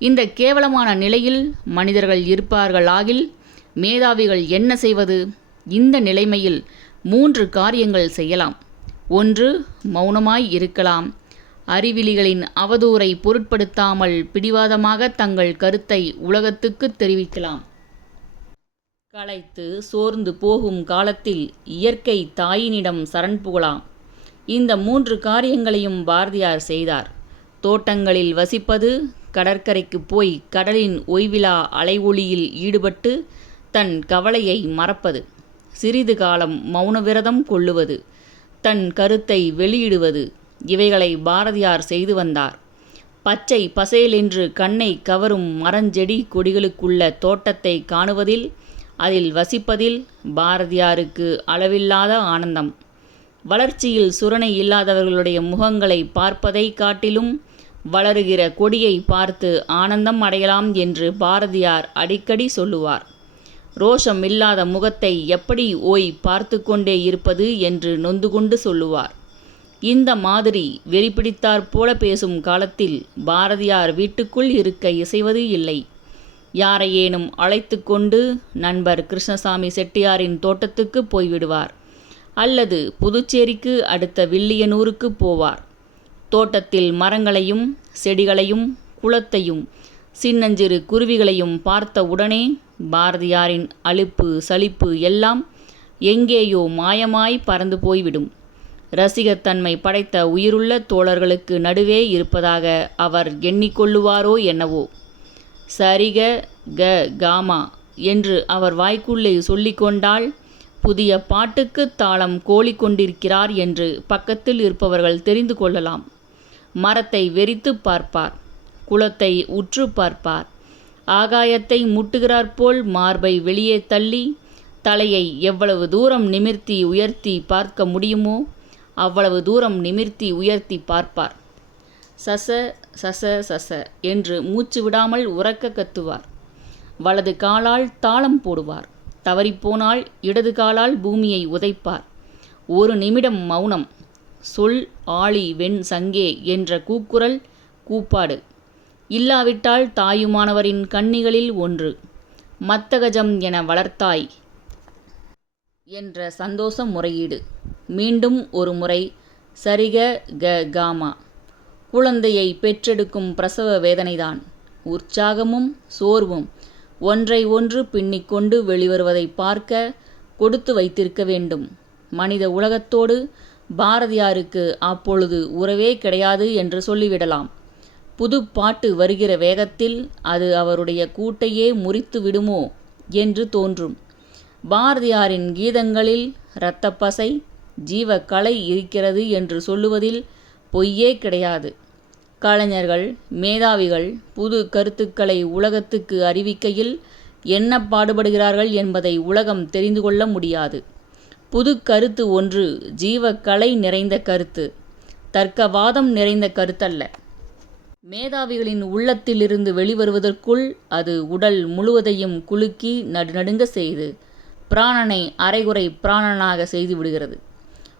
இந்த கேவலமான நிலையில் மனிதர்கள் இருப்பார்களாகில் மேதாவிகள் என்ன செய்வது? இந்த நிலைமையில் 3 காரியங்கள் செய்யலாம். 1. மௌனமாய் இருக்கலாம். அறிவிலிகளின் அவதூறை பொருட்படுத்தாமல் பிடிவாதமாக தங்கள் கருத்தை உலகத்துக்கு தெரிவிக்கலாம். களைத்து சோர்ந்து போகும் காலத்தில் இயற்கை தாயினிடம் சரண் புகலாம். இந்த 3 காரியங்களையும் பாரதியார் செய்தார். தோட்டங்களில் வசிப்பது, கடற்கரைக்கு போய் கடலின் ஓய்விலா அலை ஒளியில் ஈடுபட்டு தன் கவலையை மறப்பது, சிறிது காலம் மௌன விரதம் கொள்ளுவது, தன் கருத்தை வெளியிடுவது, இவைகளை பாரதியார் செய்து வந்தார். பச்சை பசேலென்று கண்ணை கவரும் மரஞ்செடி கொடிகளுக்குள்ள தோட்டத்தை காணுவதில், அதில் வசிப்பதில் பாரதியாருக்கு அளவில்லாத ஆனந்தம். வளர்ச்சியில் சுரணை இல்லாதவர்களுடைய முகங்களை பார்ப்பதை காட்டிலும் வளருகிற கொடியை பார்த்து ஆனந்தம் அடையலாம் என்று பாரதியார் அடிக்கடி சொல்லுவார். ரோஷம் இல்லாத முகத்தை எப்படி ஓய் பார்த்து கொண்டே இருப்பது என்று நொந்து கொண்டு சொல்லுவார். இந்த மாதிரி வெறிபிடித்தாற் போல பேசும் காலத்தில் பாரதியார் வீட்டுக்குள் இருக்க இசைவது இல்லை. யாரையேனும் அழைத்து கொண்டு நண்பர் கிருஷ்ணசாமி செட்டியாரின் தோட்டத்துக்கு போய்விடுவார், அல்லது புதுச்சேரிக்கு அடுத்த வில்லியனூருக்கு போவார். தோட்டத்தில் மரங்களையும் செடிகளையும் குளத்தையும் சின்னஞ்சிறு குருவிகளையும் பார்த்த உடனே பாரதியாரின் அலுப்பு சலிப்பு எல்லாம் எங்கேயோ மாயமாய் பறந்து போய்விடும். ரசிகத்தன்மை படைத்த உயிருள்ள தோழர்களுக்கு நடுவே இருப்பதாக அவர் எண்ணிக்கொள்ளுவாரோ என்னவோ. சரிக க காமா என்று அவர் வாய்க்குள்ளே சொல்லிக்கொண்டால் புதிய பாட்டுக்கு தாளம் கோலிக்கொண்டிருக்கிறார் என்று பக்கத்தில் இருப்பவர்கள் தெரிந்து கொள்ளலாம். மரத்தை வெறித்து பார்ப்பார், குளத்தை உற்று பார்ப்பார், ஆகாயத்தை முட்டுகிறாற்போல் மார்பை வெளியே தள்ளி தலையை எவ்வளவு தூரம் நிமிர்த்தி உயர்த்தி பார்க்க முடியுமோ அவ்வளவு தூரம் நிமிர்த்தி உயர்த்தி பார்ப்பார். சச சச சச என்று மூச்சு விடாமல் உரக்க கத்துவார். வலது காலால் தாளம் போடுவார். தவறிப்போனால் இடது காலால் பூமியை உதைப்பார். ஒரு நிமிடம் மௌனம். சொல் ஆழி வெண் சங்கே என்ற கூக்குரல் கூப்பாடு. இல்லாவிட்டால் தாயுமானவரின் கண்ணிகளில் ஒன்று. மத்தகஜம் என வளர்த்தாய் என்ற சந்தோஷ முறையீடு. மீண்டும் ஒரு முறை சரிக க காமா. குழந்தையை பெற்றெடுக்கும் பிரசவ வேதனைதான். உற்சாகமும் சோர்வும் ஒன்றை ஒன்று பின்னிக்கொண்டு வெளிவருவதை பார்க்க கொடுத்து வைத்திருக்க வேண்டும். மனித உலகத்தோடு பாரதியாருக்கு அப்பொழுது உறவே கிடையாது என்று சொல்லிவிடலாம். புது பாட்டு வருகிற வேகத்தில் அது அவருடைய கூட்டையே முறித்து விடுமோ என்று தோன்றும். பாரதியாரின் கீதங்களில் இரத்தப்பசை ஜீவக்கலை இருக்கிறது என்று சொல்லுவதில் பொய்யே கிடையாது. கலைஞர்கள், மேதாவிகள் புது கருத்துக்களை உலகத்துக்கு அறிவிக்கையில் என்ன பாடுபடுகிறார்கள் என்பதை உலகம் தெரிந்து கொள்ள முடியாது. புது கருத்து ஒன்று ஜீவக்கலை நிறைந்த கருத்து, தர்க்கவாதம் நிறைந்த கருத்தல்ல. மேதாவிகளின் உள்ளத்திலிருந்து வெளிவருவதற்குள் அது உடல் முழுவதையும் குலுக்கி நடுநடுங்க செய்து பிராணனை அரைகுறை பிராணனாக செய்து விடுகிறது.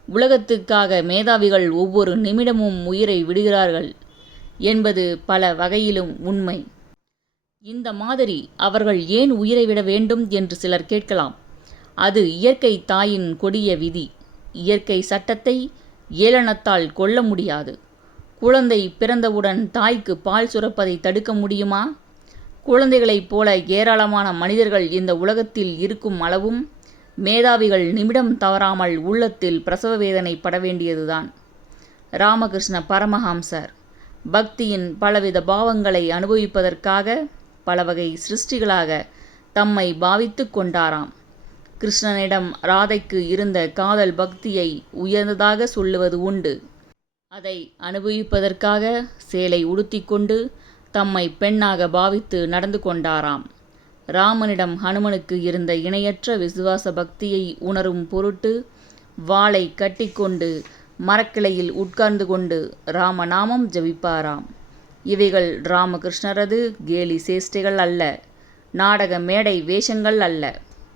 உலகத்துக்காக மேதாவிகள் ஒவ்வொரு நிமிடமும் உயிரை விடுகிறார்கள் என்பது பல வகையிலும் உண்மை. இந்த மாதிரி அவர்கள் ஏன் உயிரை விட வேண்டும் என்று சிலர் கேட்கலாம். அது இயற்கை தாயின் கொடிய விதி. இயற்கை சட்டத்தை ஏளனத்தால் கொள்ள முடியாது. குழந்தை பிறந்தவுடன் தாய்க்கு பால் சுரப்பதை தடுக்க முடியுமா? குழந்தைகளைப் போல ஏராளமான மனிதர்கள் இந்த உலகத்தில் இருக்கும் அளவும் மேதாவிகள் நிமிடம் தவறாமல் உள்ளத்தில் பிரசவ வேதனை பட வேண்டியதுதான். ராமகிருஷ்ண பரமஹம்சர் பக்தியின் பலவித பாவங்களை அனுபவிப்பதற்காக பல வகை சிருஷ்டிகளாக தம்மை பாவித்து கொண்டாராம். கிருஷ்ணனிடம் ராதைக்கு இருந்த காதல் பக்தியை உயர்ந்ததாக சொல்லுவது உண்டு. அதை அனுபவிப்பதற்காக சேலை உடுத்திக்கொண்டு தம்மை பெண்ணாக பாவித்து நடந்து கொண்டாராம். ராமனிடம் ஹனுமனுக்கு இருந்த இணையற்ற விசுவாச பக்தியை உணரும் பொருட்டு வாளை கட்டிக்கொண்டு மரக்கிளையில் உட்கார்ந்து கொண்டு ராமநாமம் ஜபிப்பாராம். இவைகள் ராமகிருஷ்ணரது கேலி சேஷ்டைகள் அல்ல, நாடக மேடை வேஷங்கள் அல்ல.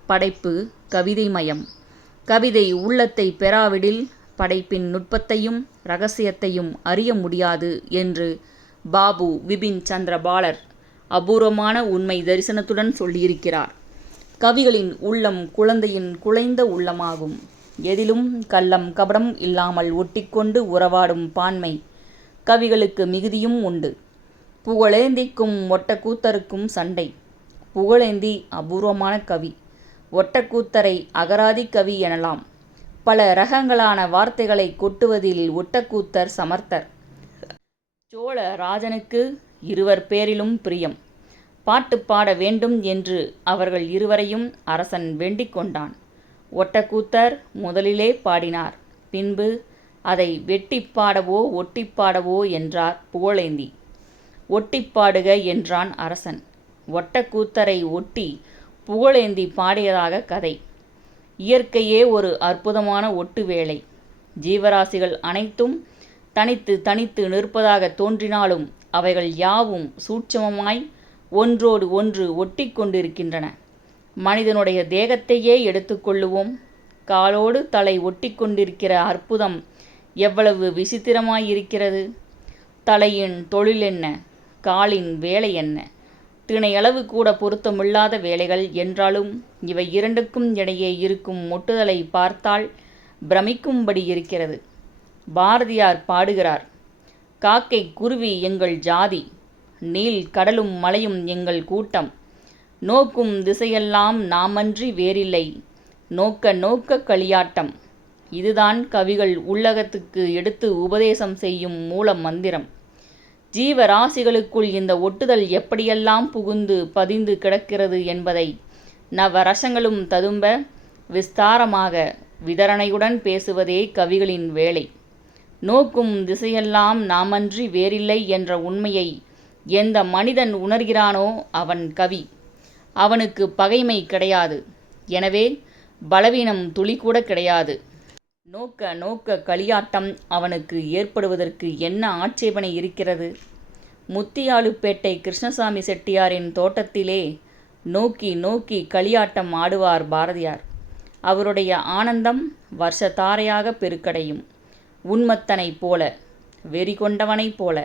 படைப்பு கவிதைமயம். கவிதை உள்ளத்தை பெறாவிடில் படைப்பின் நுட்பத்தையும் இரகசியத்தையும் அறிய முடியாது என்று பாபு விபின் சந்திர பாலர் அபூர்வமான உண்மை தரிசனத்துடன் சொல்லியிருக்கிறார். கவிகளின் உள்ளம் குழந்தையின் குலைந்த உள்ளமாகும். எதிலும் கள்ளம் கபடம் இல்லாமல் ஒட்டிக்கொண்டு உறவாடும் பான்மை கவிகளுக்கு மிகுதியும் உண்டு. புகழேந்திக்கும் ஒட்டக்கூத்தருக்கும் சண்டை. புகழேந்தி அபூர்வமான கவி. ஒட்டக்கூத்தரை அகராதி கவி எனலாம். பல ரகங்களான வார்த்தைகளை கொட்டுவதில் ஒட்டக்கூத்தர் சமர்த்தர். சோழ ராஜனுக்கு இருவர் பேரிலும் பிரியம். பாட்டு பாட வேண்டும் என்று அவர்கள் இருவரையும் அரசன் வேண்டிக் கொண்டான். ஒட்டக்கூத்தர் முதலிலே பாடினார். பின்பு அதை வெட்டிப் பாடவோ ஒட்டிப் பாடவோ என்றார் புகழேந்தி. ஒட்டிப் பாடுக என்றான் அரசன். ஒட்டக்கூத்தரை ஒட்டி புகழேந்தி பாடியதாக கதை. இயற்கையே ஒரு அற்புதமான ஒட்டு வேலை. ஜீவராசிகள் அனைத்தும் தனித்து தனித்து நிற்பதாக தோன்றினாலும் அவைகள் யாவும் சூட்சமமாய் ஒன்றோடு ஒன்று ஒட்டி கொண்டிருக்கின்றன. மனிதனுடைய தேகத்தையே எடுத்துக்கொள்ளுவோம். காலோடு தலை ஒட்டி கொண்டிருக்கிற அற்புதம் எவ்வளவு விசித்திரமாயிருக்கிறது! தலையின் தொழில் என்ன, காலின் வேலை என்ன? திணையளவு கூட பொருத்தமில்லாத வேலைகள் என்றாலும் இவை இரண்டுக்கும் இடையே இருக்கும் ஒட்டுதலை பார்த்தால் பிரமிக்கும்படி இருக்கிறது. பாரதியார் பாடுகிறார், காக்கை குருவி எங்கள் ஜாதி, நீல் கடலும் மலையும் எங்கள் கூட்டம், நோக்கும் திசையெல்லாம் நாமன்றி வேறில்லை, நோக்க நோக்க களியாட்டம். இதுதான் கவிகள் உள்ளகத்துக்கு எடுத்து உபதேசம் செய்யும் மூல மந்திரம். ஜீவராசிகளுக்குள் இந்த ஒட்டுதல் எப்படியெல்லாம் புகுந்து பதிந்து கிடக்கிறது என்பதை நவரசங்களும் ததும்ப விஸ்தாரமாக விதரணையுடன் பேசுவதே கவிகளின் வேலை. நோக்கும் திசையெல்லாம் நாமன்றி வேறில்லை என்ற உண்மையை எந்த மனிதன் உணர்கிறானோ அவன் கவி. அவனுக்கு பகைமை கிடையாது. எனவே பலவீனம் துளிக்கூட கிடையாது. நோக்க நோக்க களியாட்டம் அவனுக்கு ஏற்படுவதற்கு என்ன ஆட்சேபனை இருக்கிறது? முத்தியாலுப்பேட்டை கிருஷ்ணசாமி செட்டியாரின் தோட்டத்திலே நோக்கி நோக்கி களியாட்டம் ஆடுவார் பாரதியார். அவருடைய ஆனந்தம் வருஷத்தாரையாக பெருக்கடையும். உன்மத்தனைப் போல, வெறி கொண்டவனைப் போல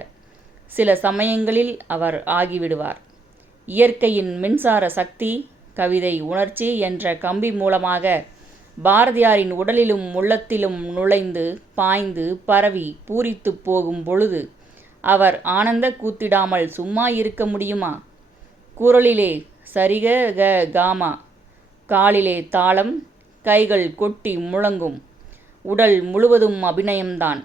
சில சமயங்களில் அவர் ஆகிவிடுவார். இயற்கையின் மின்சார சக்தி, கவிதை உணர்ச்சி என்ற கம்பி மூலமாக பாரதியாரின் உடலிலும் உள்ளத்திலும் நுழைந்து பாய்ந்து பரவி பூரித்து போகும் பொழுது அவர் ஆனந்த கூத்திடாமல் சும்மா இருக்க முடியுமா? குரலிலே சரிக க காமா, காலிலே தாளம், கைகள் கொட்டி முழங்கும். உடல் முழுவதும் அபிநயம்தான்.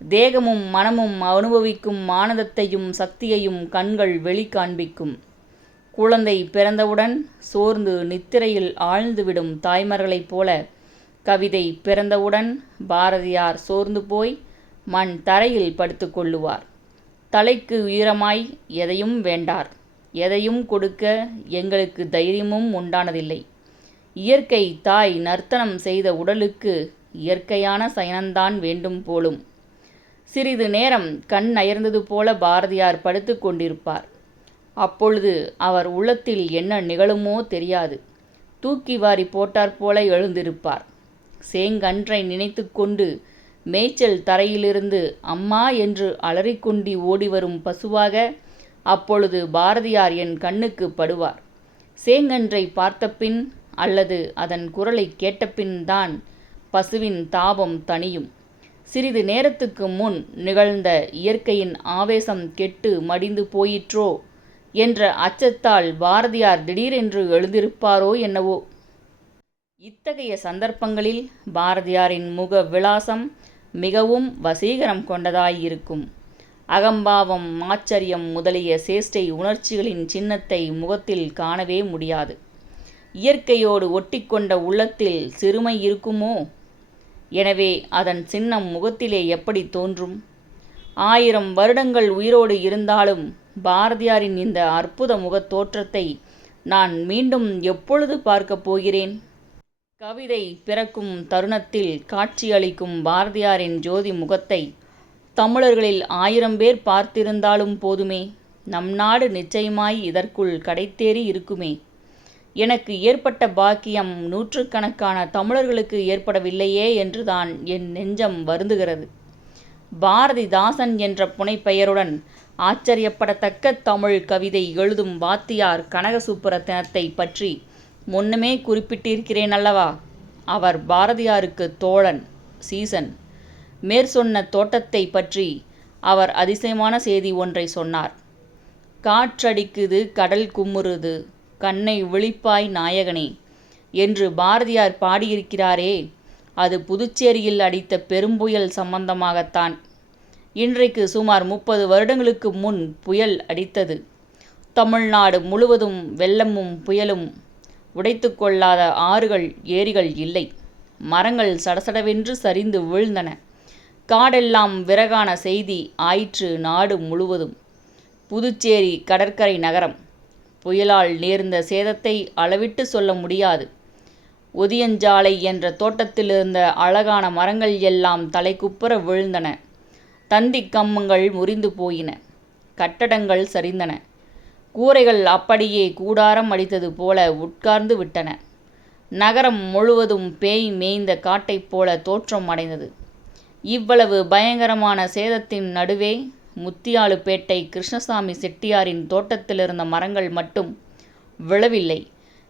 தேகமும் மனமும் அனுபவிக்கும் ஆனந்தத்தையும் சக்தியையும் கண்கள் வெளிக்காண்பிக்கும். குழந்தை பிறந்தவுடன் சோர்ந்து நித்திரையில் ஆழ்ந்துவிடும் தாய்மார்களைப் போல கவிதை பிறந்தவுடன் பாரதியார் சோர்ந்து போய் மண் தரையில் படுத்து கொள்ளுவார். தலைக்கு உயரமாய் எதையும் வேண்டார். எதையும் கொடுக்க எங்களுக்கு தைரியமும் உண்டானதில்லை. இயற்கை தாய் நர்த்தனம் செய்த உடலுக்கு இயற்கையான சயனந்தான் வேண்டும் போலும். சிறிது நேரம் கண் அயர்ந்தது போல பாரதியார் படுத்து கொண்டிருப்பார். அப்பொழுது அவர் உள்ளத்தில் என்ன நிகழுமோ தெரியாது. தூக்கி வாரி போட்டாற்போல எழுந்திருப்பார். சேங்கன்றை நினைத்து கொண்டு மேய்ச்சல் தரையிலிருந்து அம்மா என்று அலறிக்கொண்டி ஓடிவரும் பசுவாக அப்பொழுது பாரதியார் என் கண்ணுக்கு படுவார். சேங்கன்றை பார்த்தபின் அல்லது அதன் குரலை கேட்டபின் தான் பசுவின் தாபம் தணியும். சிறிது நேரத்துக்கு முன் நிகழ்ந்த இயற்கையின் ஆவேசம் கெட்டு மடிந்து போயிற்றோ என்ற அச்சத்தால் பாரதியார் திடீரென்று எழுந்திருப்பாரோ என்னவோ. இத்தகைய சந்தர்ப்பங்களில் பாரதியாரின் முக விலாசம் மிகவும் வசீகரம் கொண்டதாயிருக்கும். அகம்பாவம், ஆச்சரியம் முதலிய சேஷ்டை உணர்ச்சிகளின் சின்னத்தை முகத்தில் காணவே முடியாது. இயற்கையோடு ஒட்டிக்கொண்ட உள்ளத்தில் சிறுமை இருக்குமோ? எனவே அதன் சின்னம் முகத்திலே எப்படி தோன்றும்? 1000 வருடங்கள் உயிரோடு இருந்தாலும் பாரதியாரின் இந்த அற்புத முகத் தோற்றத்தை நான் மீண்டும் எப்பொழுது பார்க்கப் போகிறேன்? கவிதை பிறக்கும் தருணத்தில் காட்சியளிக்கும் பாரதியாரின் ஜோதி முகத்தை தமிழர்களில் 1000 பேர் பார்த்திருந்தாலும் போதுமே. நம் நாடு நிச்சயமாய் இதற்குள் கடைத்தேறி இருக்குமே. எனக்கு ஏற்பட்ட பாக்கியம் நூற்றுக்கணக்கான தமிழர்களுக்கு ஏற்படவில்லையே என்றுதான் என் நெஞ்சம் வருந்துகிறது. பாரதிதாசன் என்ற புனைப்பெயருடன் ஆச்சரியப்படத்தக்க தமிழ் கவிதை எழுதும் வாத்தியார் கனகசுப்புரத்தினத்தை பற்றி முன்னமே குறிப்பிட்டிருக்கிறேன் அல்லவா? அவர் பாரதியாருக்கு தோழன், சீசன். மேற்சொன்ன தோட்டத்தை பற்றி அவர் அதிசயமான செய்தி ஒன்றை சொன்னார். காற்றடிக்குது, கடல் குமுறுது, கண்ணை விழிப்பாய் நாயகனே என்று பாரதியார் பாடியிருக்கிறாரே, அது புதுச்சேரியில் அடித்த பெரும்புயல் சம்பந்தமாகத்தான். இன்றைக்கு சுமார் 30 வருடங்களுக்கு முன் புயல் அடித்தது. தமிழ்நாடு முழுவதும் வெள்ளமும் புயலும் உடைத்து கொள்ளாத ஆறுகள், ஏரிகள் இல்லை. மரங்கள் சடசடவென்று சரிந்து வீழ்ந்தன. காடெல்லாம் விறகான செய்தி ஆயிற்று நாடு முழுவதும். புதுச்சேரி கடற்கரை நகரம். புயலால் நேர்ந்த சேதத்தை அளவிட்டு சொல்ல முடியாது. ஒதியஞ்சாலை என்ற தோட்டத்திலிருந்த அழகான மரங்கள் எல்லாம் தலைக்குப்புற விழுந்தன. தந்திக் கம்பங்கள் முறிந்து போயின. கட்டடங்கள் சரிந்தன. கூரைகள் அப்படியே கூடாரம் அடித்தது போல உட்கார்ந்து விட்டன. நகரம் முழுவதும் பேய் மேய்ந்த காட்டைப் போல தோற்றம் அடைந்தது. இவ்வளவு பயங்கரமான சேதத்தின் நடுவே முத்தியாலுப்பேட்டை கிருஷ்ணசாமி செட்டியாரின் தோட்டத்திலிருந்த மரங்கள் மட்டும் விழவில்லை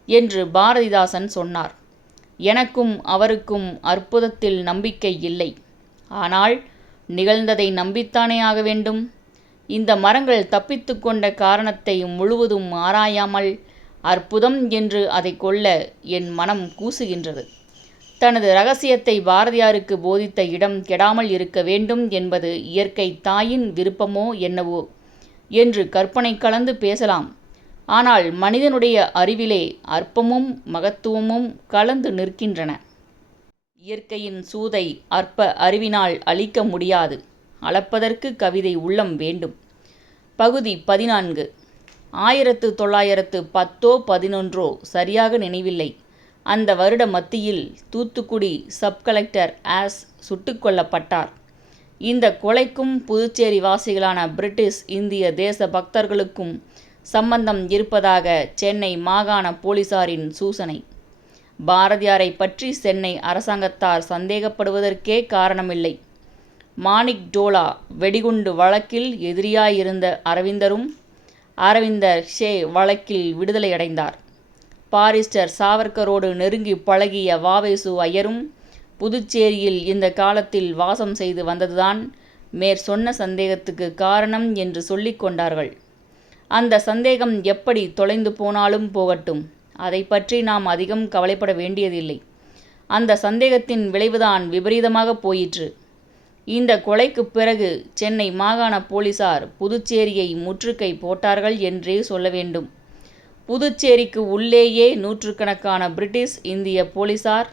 என்று பாரதிதாசன் சொன்னார். எனக்கும் அவருக்கும் அற்புதத்தில் நம்பிக்கை இல்லை. ஆனால் நிகழ்ந்ததை நம்பித்தானே ஆக வேண்டும். இந்த மரங்கள் தப்பித்து கொண்ட காரணத்தை முழுவதும் ஆராயாமல் அற்புதம் என்று அதை கொள்ள என் மனம் கூசுகின்றது. தனது ரகசியத்தை பாரதியாருக்கு போதித்த இடம் கெடாமல் இருக்க வேண்டும் என்பது இயற்கை தாயின் விருப்பமோ என்னவோ என்று கற்பனை கலந்து பேசலாம். ஆனால் மனிதனுடைய அறிவிலே அற்பமும் மகத்துவமும் கலந்து நிற்கின்றன. இயற்கையின் சூதை அற்ப அறிவினால் அழிக்க முடியாது. அளப்பதற்கு கவிதை உள்ளம் வேண்டும். பகுதி 14. 1910 சரியாக நினைவில்லை. அந்த வருட மத்தியில் தூத்துக்குடி சப்-கலெக்டர் ஆஸ் சுட்டுக் கொல்லப்பட்டார். இந்த கொலைக்கும் புதுச்சேரி வாசிகளான பிரிட்டிஷ் இந்திய தேச பக்தர்களுக்கும் சம்பந்தம் இருப்பதாக சென்னை மாகாண போலீசாரின் சூசனை. பாரதியாரை பற்றி சென்னை அரசாங்கத்தார் சந்தேகப்படுவதற்கே காரணமில்லை. மாணிக் டோலா வெடிகுண்டு வழக்கில் எதிரியாயிருந்த அரவிந்தர் ஷே வழக்கில் விடுதலையடைந்தார். பாரிஸ்டர் சாவர்கரோடு நெருங்கி பழகிய வ.வே.சு. ஐயரும் புதுச்சேரியில் இந்த காலத்தில் வாசம் செய்து வந்ததுதான் மேற்சொன்ன சந்தேகத்துக்கு காரணம் என்று சொல்லிக் கொண்டார்கள். அந்த சந்தேகம் எப்படி தொலைந்து போனாலும் போகட்டும், அதை பற்றி நாம் அதிகம் கவலைப்பட வேண்டியதில்லை. அந்த சந்தேகத்தின் விளைவுதான் விபரீதமாக போயிற்று. இந்த கொலைக்குப் பிறகு சென்னை மாகாண போலீசார் புதுச்சேரியை முற்றுகை போட்டார்கள் என்றே சொல்ல வேண்டும். புதுச்சேரிக்கு உள்ளேயே நூற்றுக்கணக்கான பிரிட்டிஷ் இந்திய போலீசார்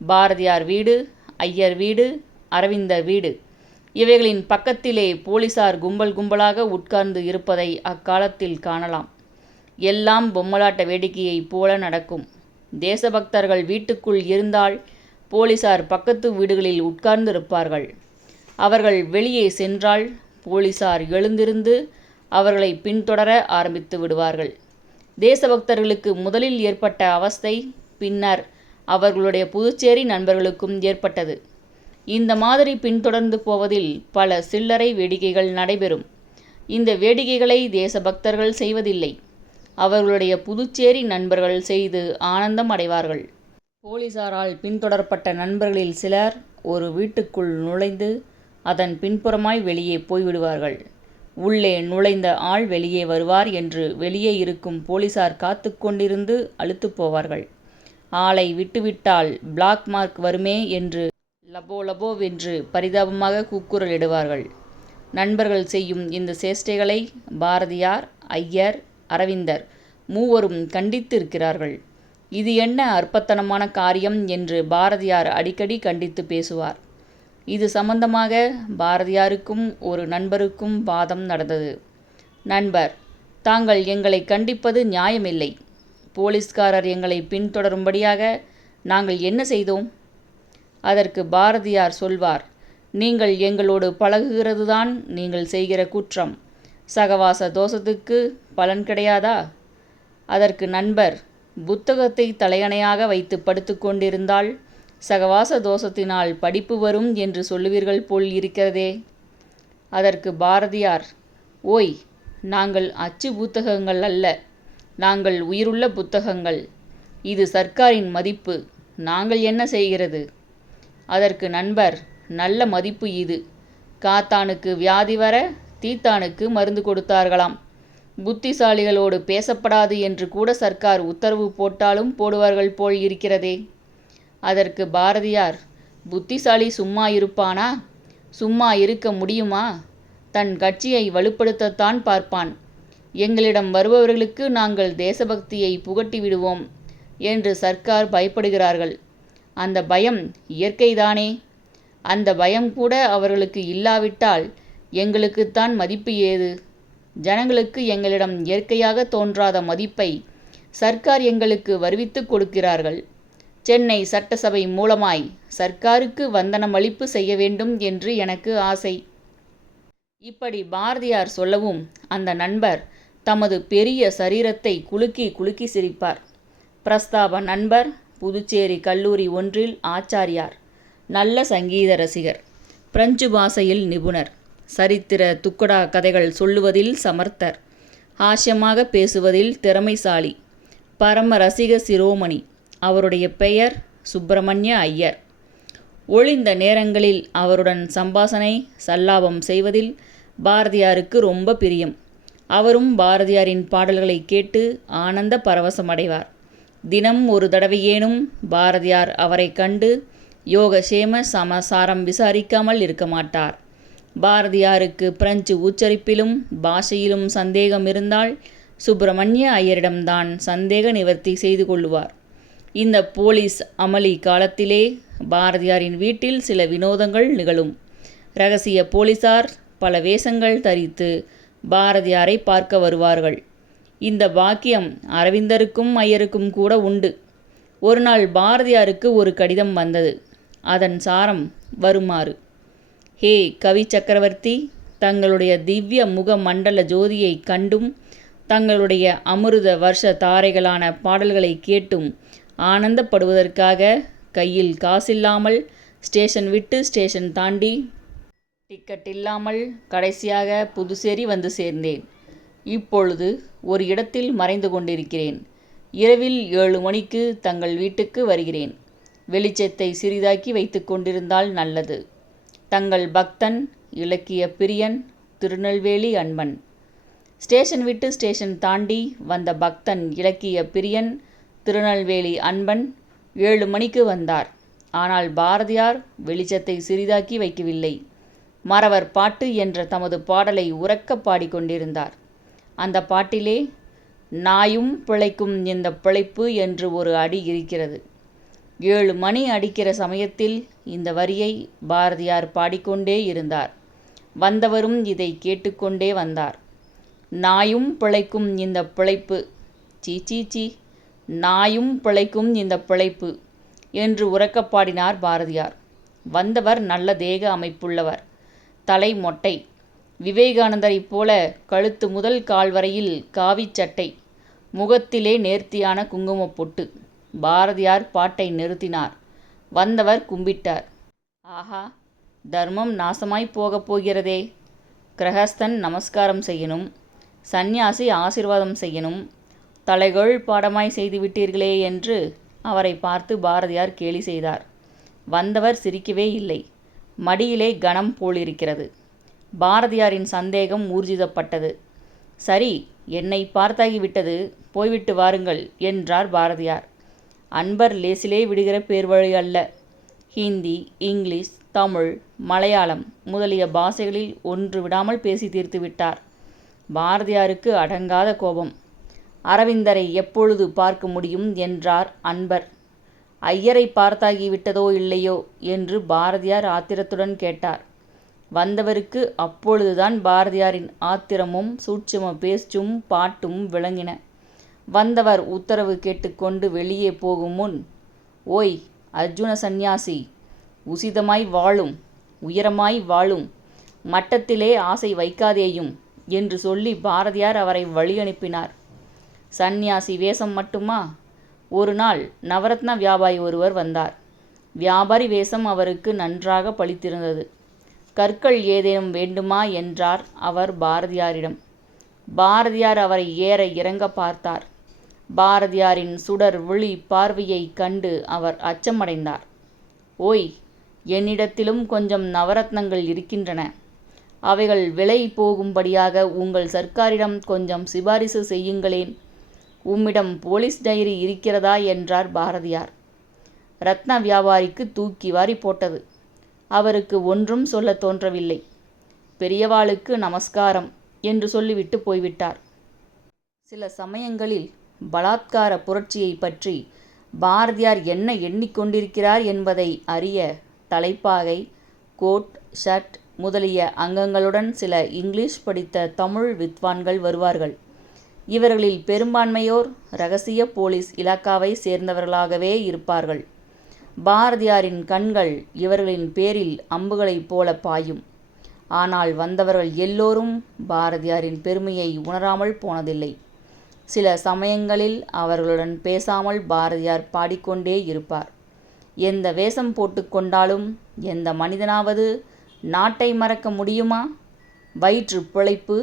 பாரதியார் வீடு, ஐயர் வீடு, அரவிந்தர் வீடு இவைகளின் பக்கத்திலே போலீசார் கும்பல் கும்பலாக உட்கார்ந்து இருப்பதை அக்காலத்தில் காணலாம். எல்லாம் பொம்மலாட்ட வேடிக்கையைப் போல நடக்கும். தேசபக்தர்கள் வீட்டுக்குள் இருந்தால் போலீசார் பக்கத்து வீடுகளில் உட்கார்ந்து இருப்பார்கள். அவர்கள் வெளியே சென்றால் போலீசார் எழுந்திருந்து அவர்களை பின்தொடர ஆரம்பித்து விடுவார்கள். தேசபக்தர்களுக்கு முதலில் ஏற்பட்ட அவஸ்தை பின்னர் அவர்களுடைய புதுச்சேரி நண்பர்களுக்கும் ஏற்பட்டது. இந்த மாதிரி பின்தொடர்ந்து போவதில் பல சில்லறை வேடிக்கைகள் நடைபெறும். இந்த வேடிக்கைகளை தேசபக்தர்கள் செய்வதில்லை. அவர்களுடைய புதுச்சேரி நண்பர்கள் செய்து ஆனந்தம் அடைவார்கள். போலீசாரால் பின்தொடரப்பட்ட நண்பர்களில் சிலர் ஒரு வீட்டுக்குள் நுழைந்து அதன் பின்புறமாய் வெளியே போய்விடுவார்கள். உள்ளே நுழைந்த ஆள் வெளியே வருவார் என்று வெளியே இருக்கும் போலீசார் காத்து கொண்டிருந்து அலுத்து போவார்கள். ஆளை விட்டுவிட்டால் பிளாக் மார்க் வருமே என்று லபோலபோவென்று பரிதாபமாக கூக்குரலிடுவார்கள். நண்பர்கள் செய்யும் இந்த சேஷ்டைகளை பாரதியார், ஐயர், அரவிந்தர் மூவரும் கண்டித்திருக்கிறார்கள். இது என்ன அற்பத்தனமான காரியம் என்று பாரதியார் அடிக்கடி கண்டித்து பேசுவார். இது சம்பந்தமாக பாரதியாருக்கும் ஒரு நண்பருக்கும் வாதம் நடந்தது. நண்பர்: தாங்கள் எங்களை கண்டிப்பது நியாயமில்லை. போலீஸ்காரர் எங்களை பின்தொடரும்படியாக நாங்கள் என்ன செய்தோம்? அதற்கு பாரதியார் சொல்வார்: நீங்கள் எங்களோடு பழகுகிறதுதான் நீங்கள் செய்கிற குற்றம். சகவாச தோஷத்துக்கு பலன் கிடையாதா? அதற்கு நண்பர்: புத்தகத்தை தலையணையாக வைத்து படுத்து கொண்டிருந்தால் சகவாச தோஷத்தினால் படிப்பு வரும் என்று சொல்லுவீர்கள் போல் இருக்கிறதே. அதற்கு பாரதியார்: ஓய், நாங்கள் அச்சு புத்தகங்கள் அல்ல, நாங்கள் உயிருள்ள புத்தகங்கள். இது சர்க்காரின் மதிப்பு, நாங்கள் என்ன செய்கிறது? அதற்கு நண்பர்: நல்ல மதிப்பு இது. காத்தானுக்கு வியாதி வர தீத்தானுக்கு மருந்து கொடுத்தார்களாம். புத்திசாலிகளோடு பேசப்படாது என்று கூட சர்க்கார் உத்தரவு போட்டாலும் போடுவார்கள் போல் இருக்கிறதே. அதற்கு பாரதியார்: புத்திசாலி சும்மா இருப்பானா? சும்மா இருக்க முடியுமா? தன் கட்சியை வலுப்படுத்தத்தான் பார்ப்பான். எங்களிடம் வருபவர்களுக்கு நாங்கள் தேசபக்தியை புகட்டி விடுவோம் என்று சர்க்கார் பயப்படுகிறார்கள். அந்த பயம் இயற்கைதானே. அந்த பயம் கூட அவர்களுக்கு இல்லாவிட்டால் எங்களுக்குத்தான் மதிப்பு ஏது? ஜனங்களுக்கு எங்களிடம் இயற்கையாக தோன்றாத மதிப்பை சர்க்கார் எங்களுக்கு வருவித்து கொடுக்கிறார்கள். சென்னை சட்டசபை மூலமாய் சர்க்காருக்கு வந்தனமளிப்பு செய்ய வேண்டும் என்று எனக்கு ஆசை. இப்படி பாரதியார் சொல்லவும் அந்த நண்பர் தமது பெரிய சரீரத்தை குலுக்கி குலுக்கி சிரிப்பார். பிரஸ்தாப நண்பர் புதுச்சேரி கல்லூரி ஒன்றில் ஆச்சாரியார், நல்ல சங்கீத ரசிகர், பிரெஞ்சு பாஷையில் நிபுணர், சரித்திர துக்கடா கதைகள் சொல்லுவதில் சமர்த்தர், ஹாஸ்யமாக பேசுவதில் திறமைசாலி, பரம ரசிக சிரோமணி. அவருடைய பெயர் சுப்பிரமணிய ஐயர். ஒழிந்த நேரங்களில் அவருடன் சம்பாஷணை சல்லாபம் செய்வதில் பாரதியாருக்கு ரொம்ப பிரியம். அவரும் பாரதியாரின் பாடல்களை கேட்டு ஆனந்த பரவசமடைவார். தினம் ஒரு தடவையேனும் பாரதியார் அவரை கண்டு யோகக்ஷேம சமாசாரம் விசாரிக்காமல் இருக்க மாட்டார். பாரதியாருக்கு பிரெஞ்சு உச்சரிப்பிலும் பாஷையிலும் சந்தேகம் இருந்தால் சுப்பிரமணிய ஐயரிடம்தான் சந்தேக நிவர்த்தி செய்து கொள்ளுவார். இந்த போலீஸ் அமளி காலத்திலே பாரதியாரின் வீட்டில் சில வினோதங்கள் நிகழும். இரகசிய போலீசார் பல வேஷங்கள் தரித்து பாரதியாரை பார்க்க வருவார்கள். இந்த பாக்கியம் அரவிந்தருக்கும் ஐயருக்கும் கூட உண்டு. ஒரு நாள் பாரதியாருக்கு ஒரு கடிதம் வந்தது. அதன் சாரம் வருமாறு: ஹே கவி சக்கரவர்த்தி, தங்களுடைய திவ்ய முக மண்டல ஜோதியை கண்டும் தங்களுடைய அமிர்த வருஷ தாரைகளான பாடல்களை கேட்டும் ஆனந்தப்படுவதற்காக கையில் காசில்லாமல் ஸ்டேஷன் விட்டு ஸ்டேஷன் தாண்டி டிக்கெட் இல்லாமல் கடைசியாக புதுச்சேரி வந்து சேர்ந்தேன். இப்பொழுது ஒரு இடத்தில் மறைந்து கொண்டிருக்கிறேன். இரவில் 7 மணிக்கு தங்கள் வீட்டுக்கு வருகிறேன். வெளிச்சத்தை சிறிதாக்கி வைத்து கொண்டிருந்தால் நல்லது. தங்கள் பக்தன், இலக்கிய பிரியன், திருநெல்வேலி அன்பன். ஸ்டேஷன் விட்டு ஸ்டேஷன் தாண்டி வந்த பக்தன், இலக்கிய பிரியன், திருநெல்வேலி அன்பன் 7 மணிக்கு வந்தார். ஆனால் பாரதியார் வெளிச்சத்தை சிறிதாக்கி வைக்கவில்லை. மறவர் பாட்டு என்ற தமது பாடலை உரக்க பாடிக்கொண்டிருந்தார். அந்த பாட்டிலே நாயும் பிழைக்கும் இந்த பிழைப்பு என்று ஒரு அடி இருக்கிறது. 7 மணி அடிக்கிற சமயத்தில் இந்த வரியை பாரதியார் பாடிக்கொண்டே இருந்தார். வந்தவரும் இதை கேட்டுக்கொண்டே வந்தார். நாயும் பிழைக்கும் இந்த பிழைப்பு, சீ, நாயும் பிழைக்கும் இந்த பிழைப்பு என்று உரக்க பாடினார் பாரதியார். வந்தவர் நல்ல தேக அமைப்புள்ளவர், தலை மொட்டை, விவேகானந்தரைப் போல கழுத்து முதல் கால் வரையில் காவிச் சட்டை, முகத்திலே நேர்த்தியான குங்குமப் பொட்டு. பாரதியார் பாட்டை நிறுத்தினார். வந்தவர் கும்பிட்டார். ஆஹா, தர்மம் நாசமாய் போகப் போகிறதே. கிரகஸ்தன் நமஸ்காரம் செய்யணும், சந்நியாசி ஆசீர்வாதம் செய்யணும், தலைகொள் பாடமாய் செய்துவிட்டீர்களே என்று அவரை பார்த்து பாரதியார் கேலி செய்தார். வந்தவர் சிரிக்கவே இல்லை. மடியிலே கனம் போலிருக்கிறது. பாரதியாரின் சந்தேகம் ஊர்ஜிதப்பட்டது. சரி, என்னை பார்த்தாகிவிட்டது, போய்விட்டு வாருங்கள் என்றார் பாரதியார். அன்பர் லேசிலே விடுகிற பேர்வழி அல்ல. ஹிந்தி, இங்கிலீஷ், தமிழ், மலையாளம் முதலிய பாஷைகளில் ஒன்று விடாமல் பேசி தீர்த்து விட்டார். பாரதியாருக்கு அடங்காத கோபம். அரவிந்தரை எப்பொழுது பார்க்க முடியும் என்றார் அன்பர். ஐயரை பார்த்தாகிவிட்டதோ இல்லையோ என்று பாரதியார் ஆத்திரத்துடன் கேட்டார். வந்தவருக்கு அப்பொழுதுதான் பாரதியாரின் ஆத்திரமும் சூட்சும பேச்சும் பாட்டும் விளங்கின. வந்தவர் உத்தரவு கேட்டுக்கொண்டு வெளியே போகும் முன், ஓய் அர்ஜுன சந்நியாசி, உசிதமாய் வாழும், உயரமாய் வாழும், மட்டத்திலே ஆசை வைக்காதேயும் என்று சொல்லி பாரதியார் அவரை வழி அனுப்பினார். சந்நியாசி வேஷம் மட்டுமா? ஒரு நாள் நவரத்ன வியாபாரி ஒருவர் வந்தார். வியாபாரி வேஷம் அவருக்கு நன்றாக பளித்திருந்தது. கற்கள் ஏதேனும் வேண்டுமா என்றார் அவர் பாரதியாரிடம். பாரதியார் அவரை ஏற இறங்க பார்த்தார். பாரதியாரின் சுடர் விழி பார்வையை கண்டு அவர் அச்சமடைந்தார். ஓய், என்னிடத்திலும் கொஞ்சம் நவரத்னங்கள் இருக்கின்றன. அவைகள் விலை போகும்படியாக உங்கள் சர்க்காரிடம் கொஞ்சம் சிபாரிசு செய்யுங்களேன். உம்மிடம் போலீஸ் டைரி இருக்கிறதா என்றார் பாரதியார். ரத்ன வியாபாரிக்கு தூக்கி வாரி போட்டது. அவருக்கு ஒன்றும் சொல்ல தோன்றவில்லை. பெரியவாளுக்கு நமஸ்காரம் என்று சொல்லிவிட்டு போய்விட்டார். சில சமயங்களில் பலாத்கார புரட்சியை பற்றி பாரதியார் என்ன எண்ணிக்கொண்டிருக்கிறார் என்பதை அறிய தலைப்பாகை, கோட், ஷர்ட் முதலிய அங்கங்களுடன் சில இங்கிலீஷ் படித்த தமிழ் வித்வான்கள் வருவார்கள். இவர்களில் பெரும்பான்மையோர் இரகசிய போலீஸ் இலாக்காவை சேர்ந்தவர்களாகவே இருப்பார்கள். பாரதியாரின் கண்கள் இவர்களின் பேரில் அம்புகளைப் போல பாயும். ஆனால் வந்தவர்கள் எல்லோரும் பாரதியாரின் பெருமையை உணராமல் போனதில்லை. சில சமயங்களில் அவர்களுடன் பேசாமல் பாரதியார் பாடிக்கொண்டே இருப்பார். எந்த வேஷம் போட்டுக்கொண்டாலும் எந்த மனிதனாவது நாட்டை மறக்க முடியுமா? வயிற்று பிழைப்பு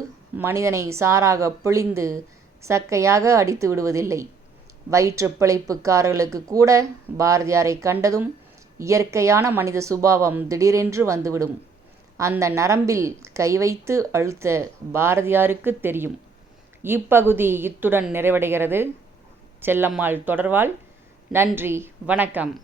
மனிதனை சாராக பிழிந்து சக்கையாக அடித்து விடுவதில்லை. வயிற்று பிழைப்புக்காரர்களுக்கு கூட பாரதியாரை கண்டதும் இயற்கையான மனித சுபாவம் திடீரென்று வந்துவிடும். அந்த நரம்பில் கை வைத்து அழுத்த பாரதியாருக்கு தெரியும். இப்பகுதி இத்துடன் நிறைவடைகிறது. செல்லம்மாள் தொடர்வாள். நன்றி, வணக்கம்.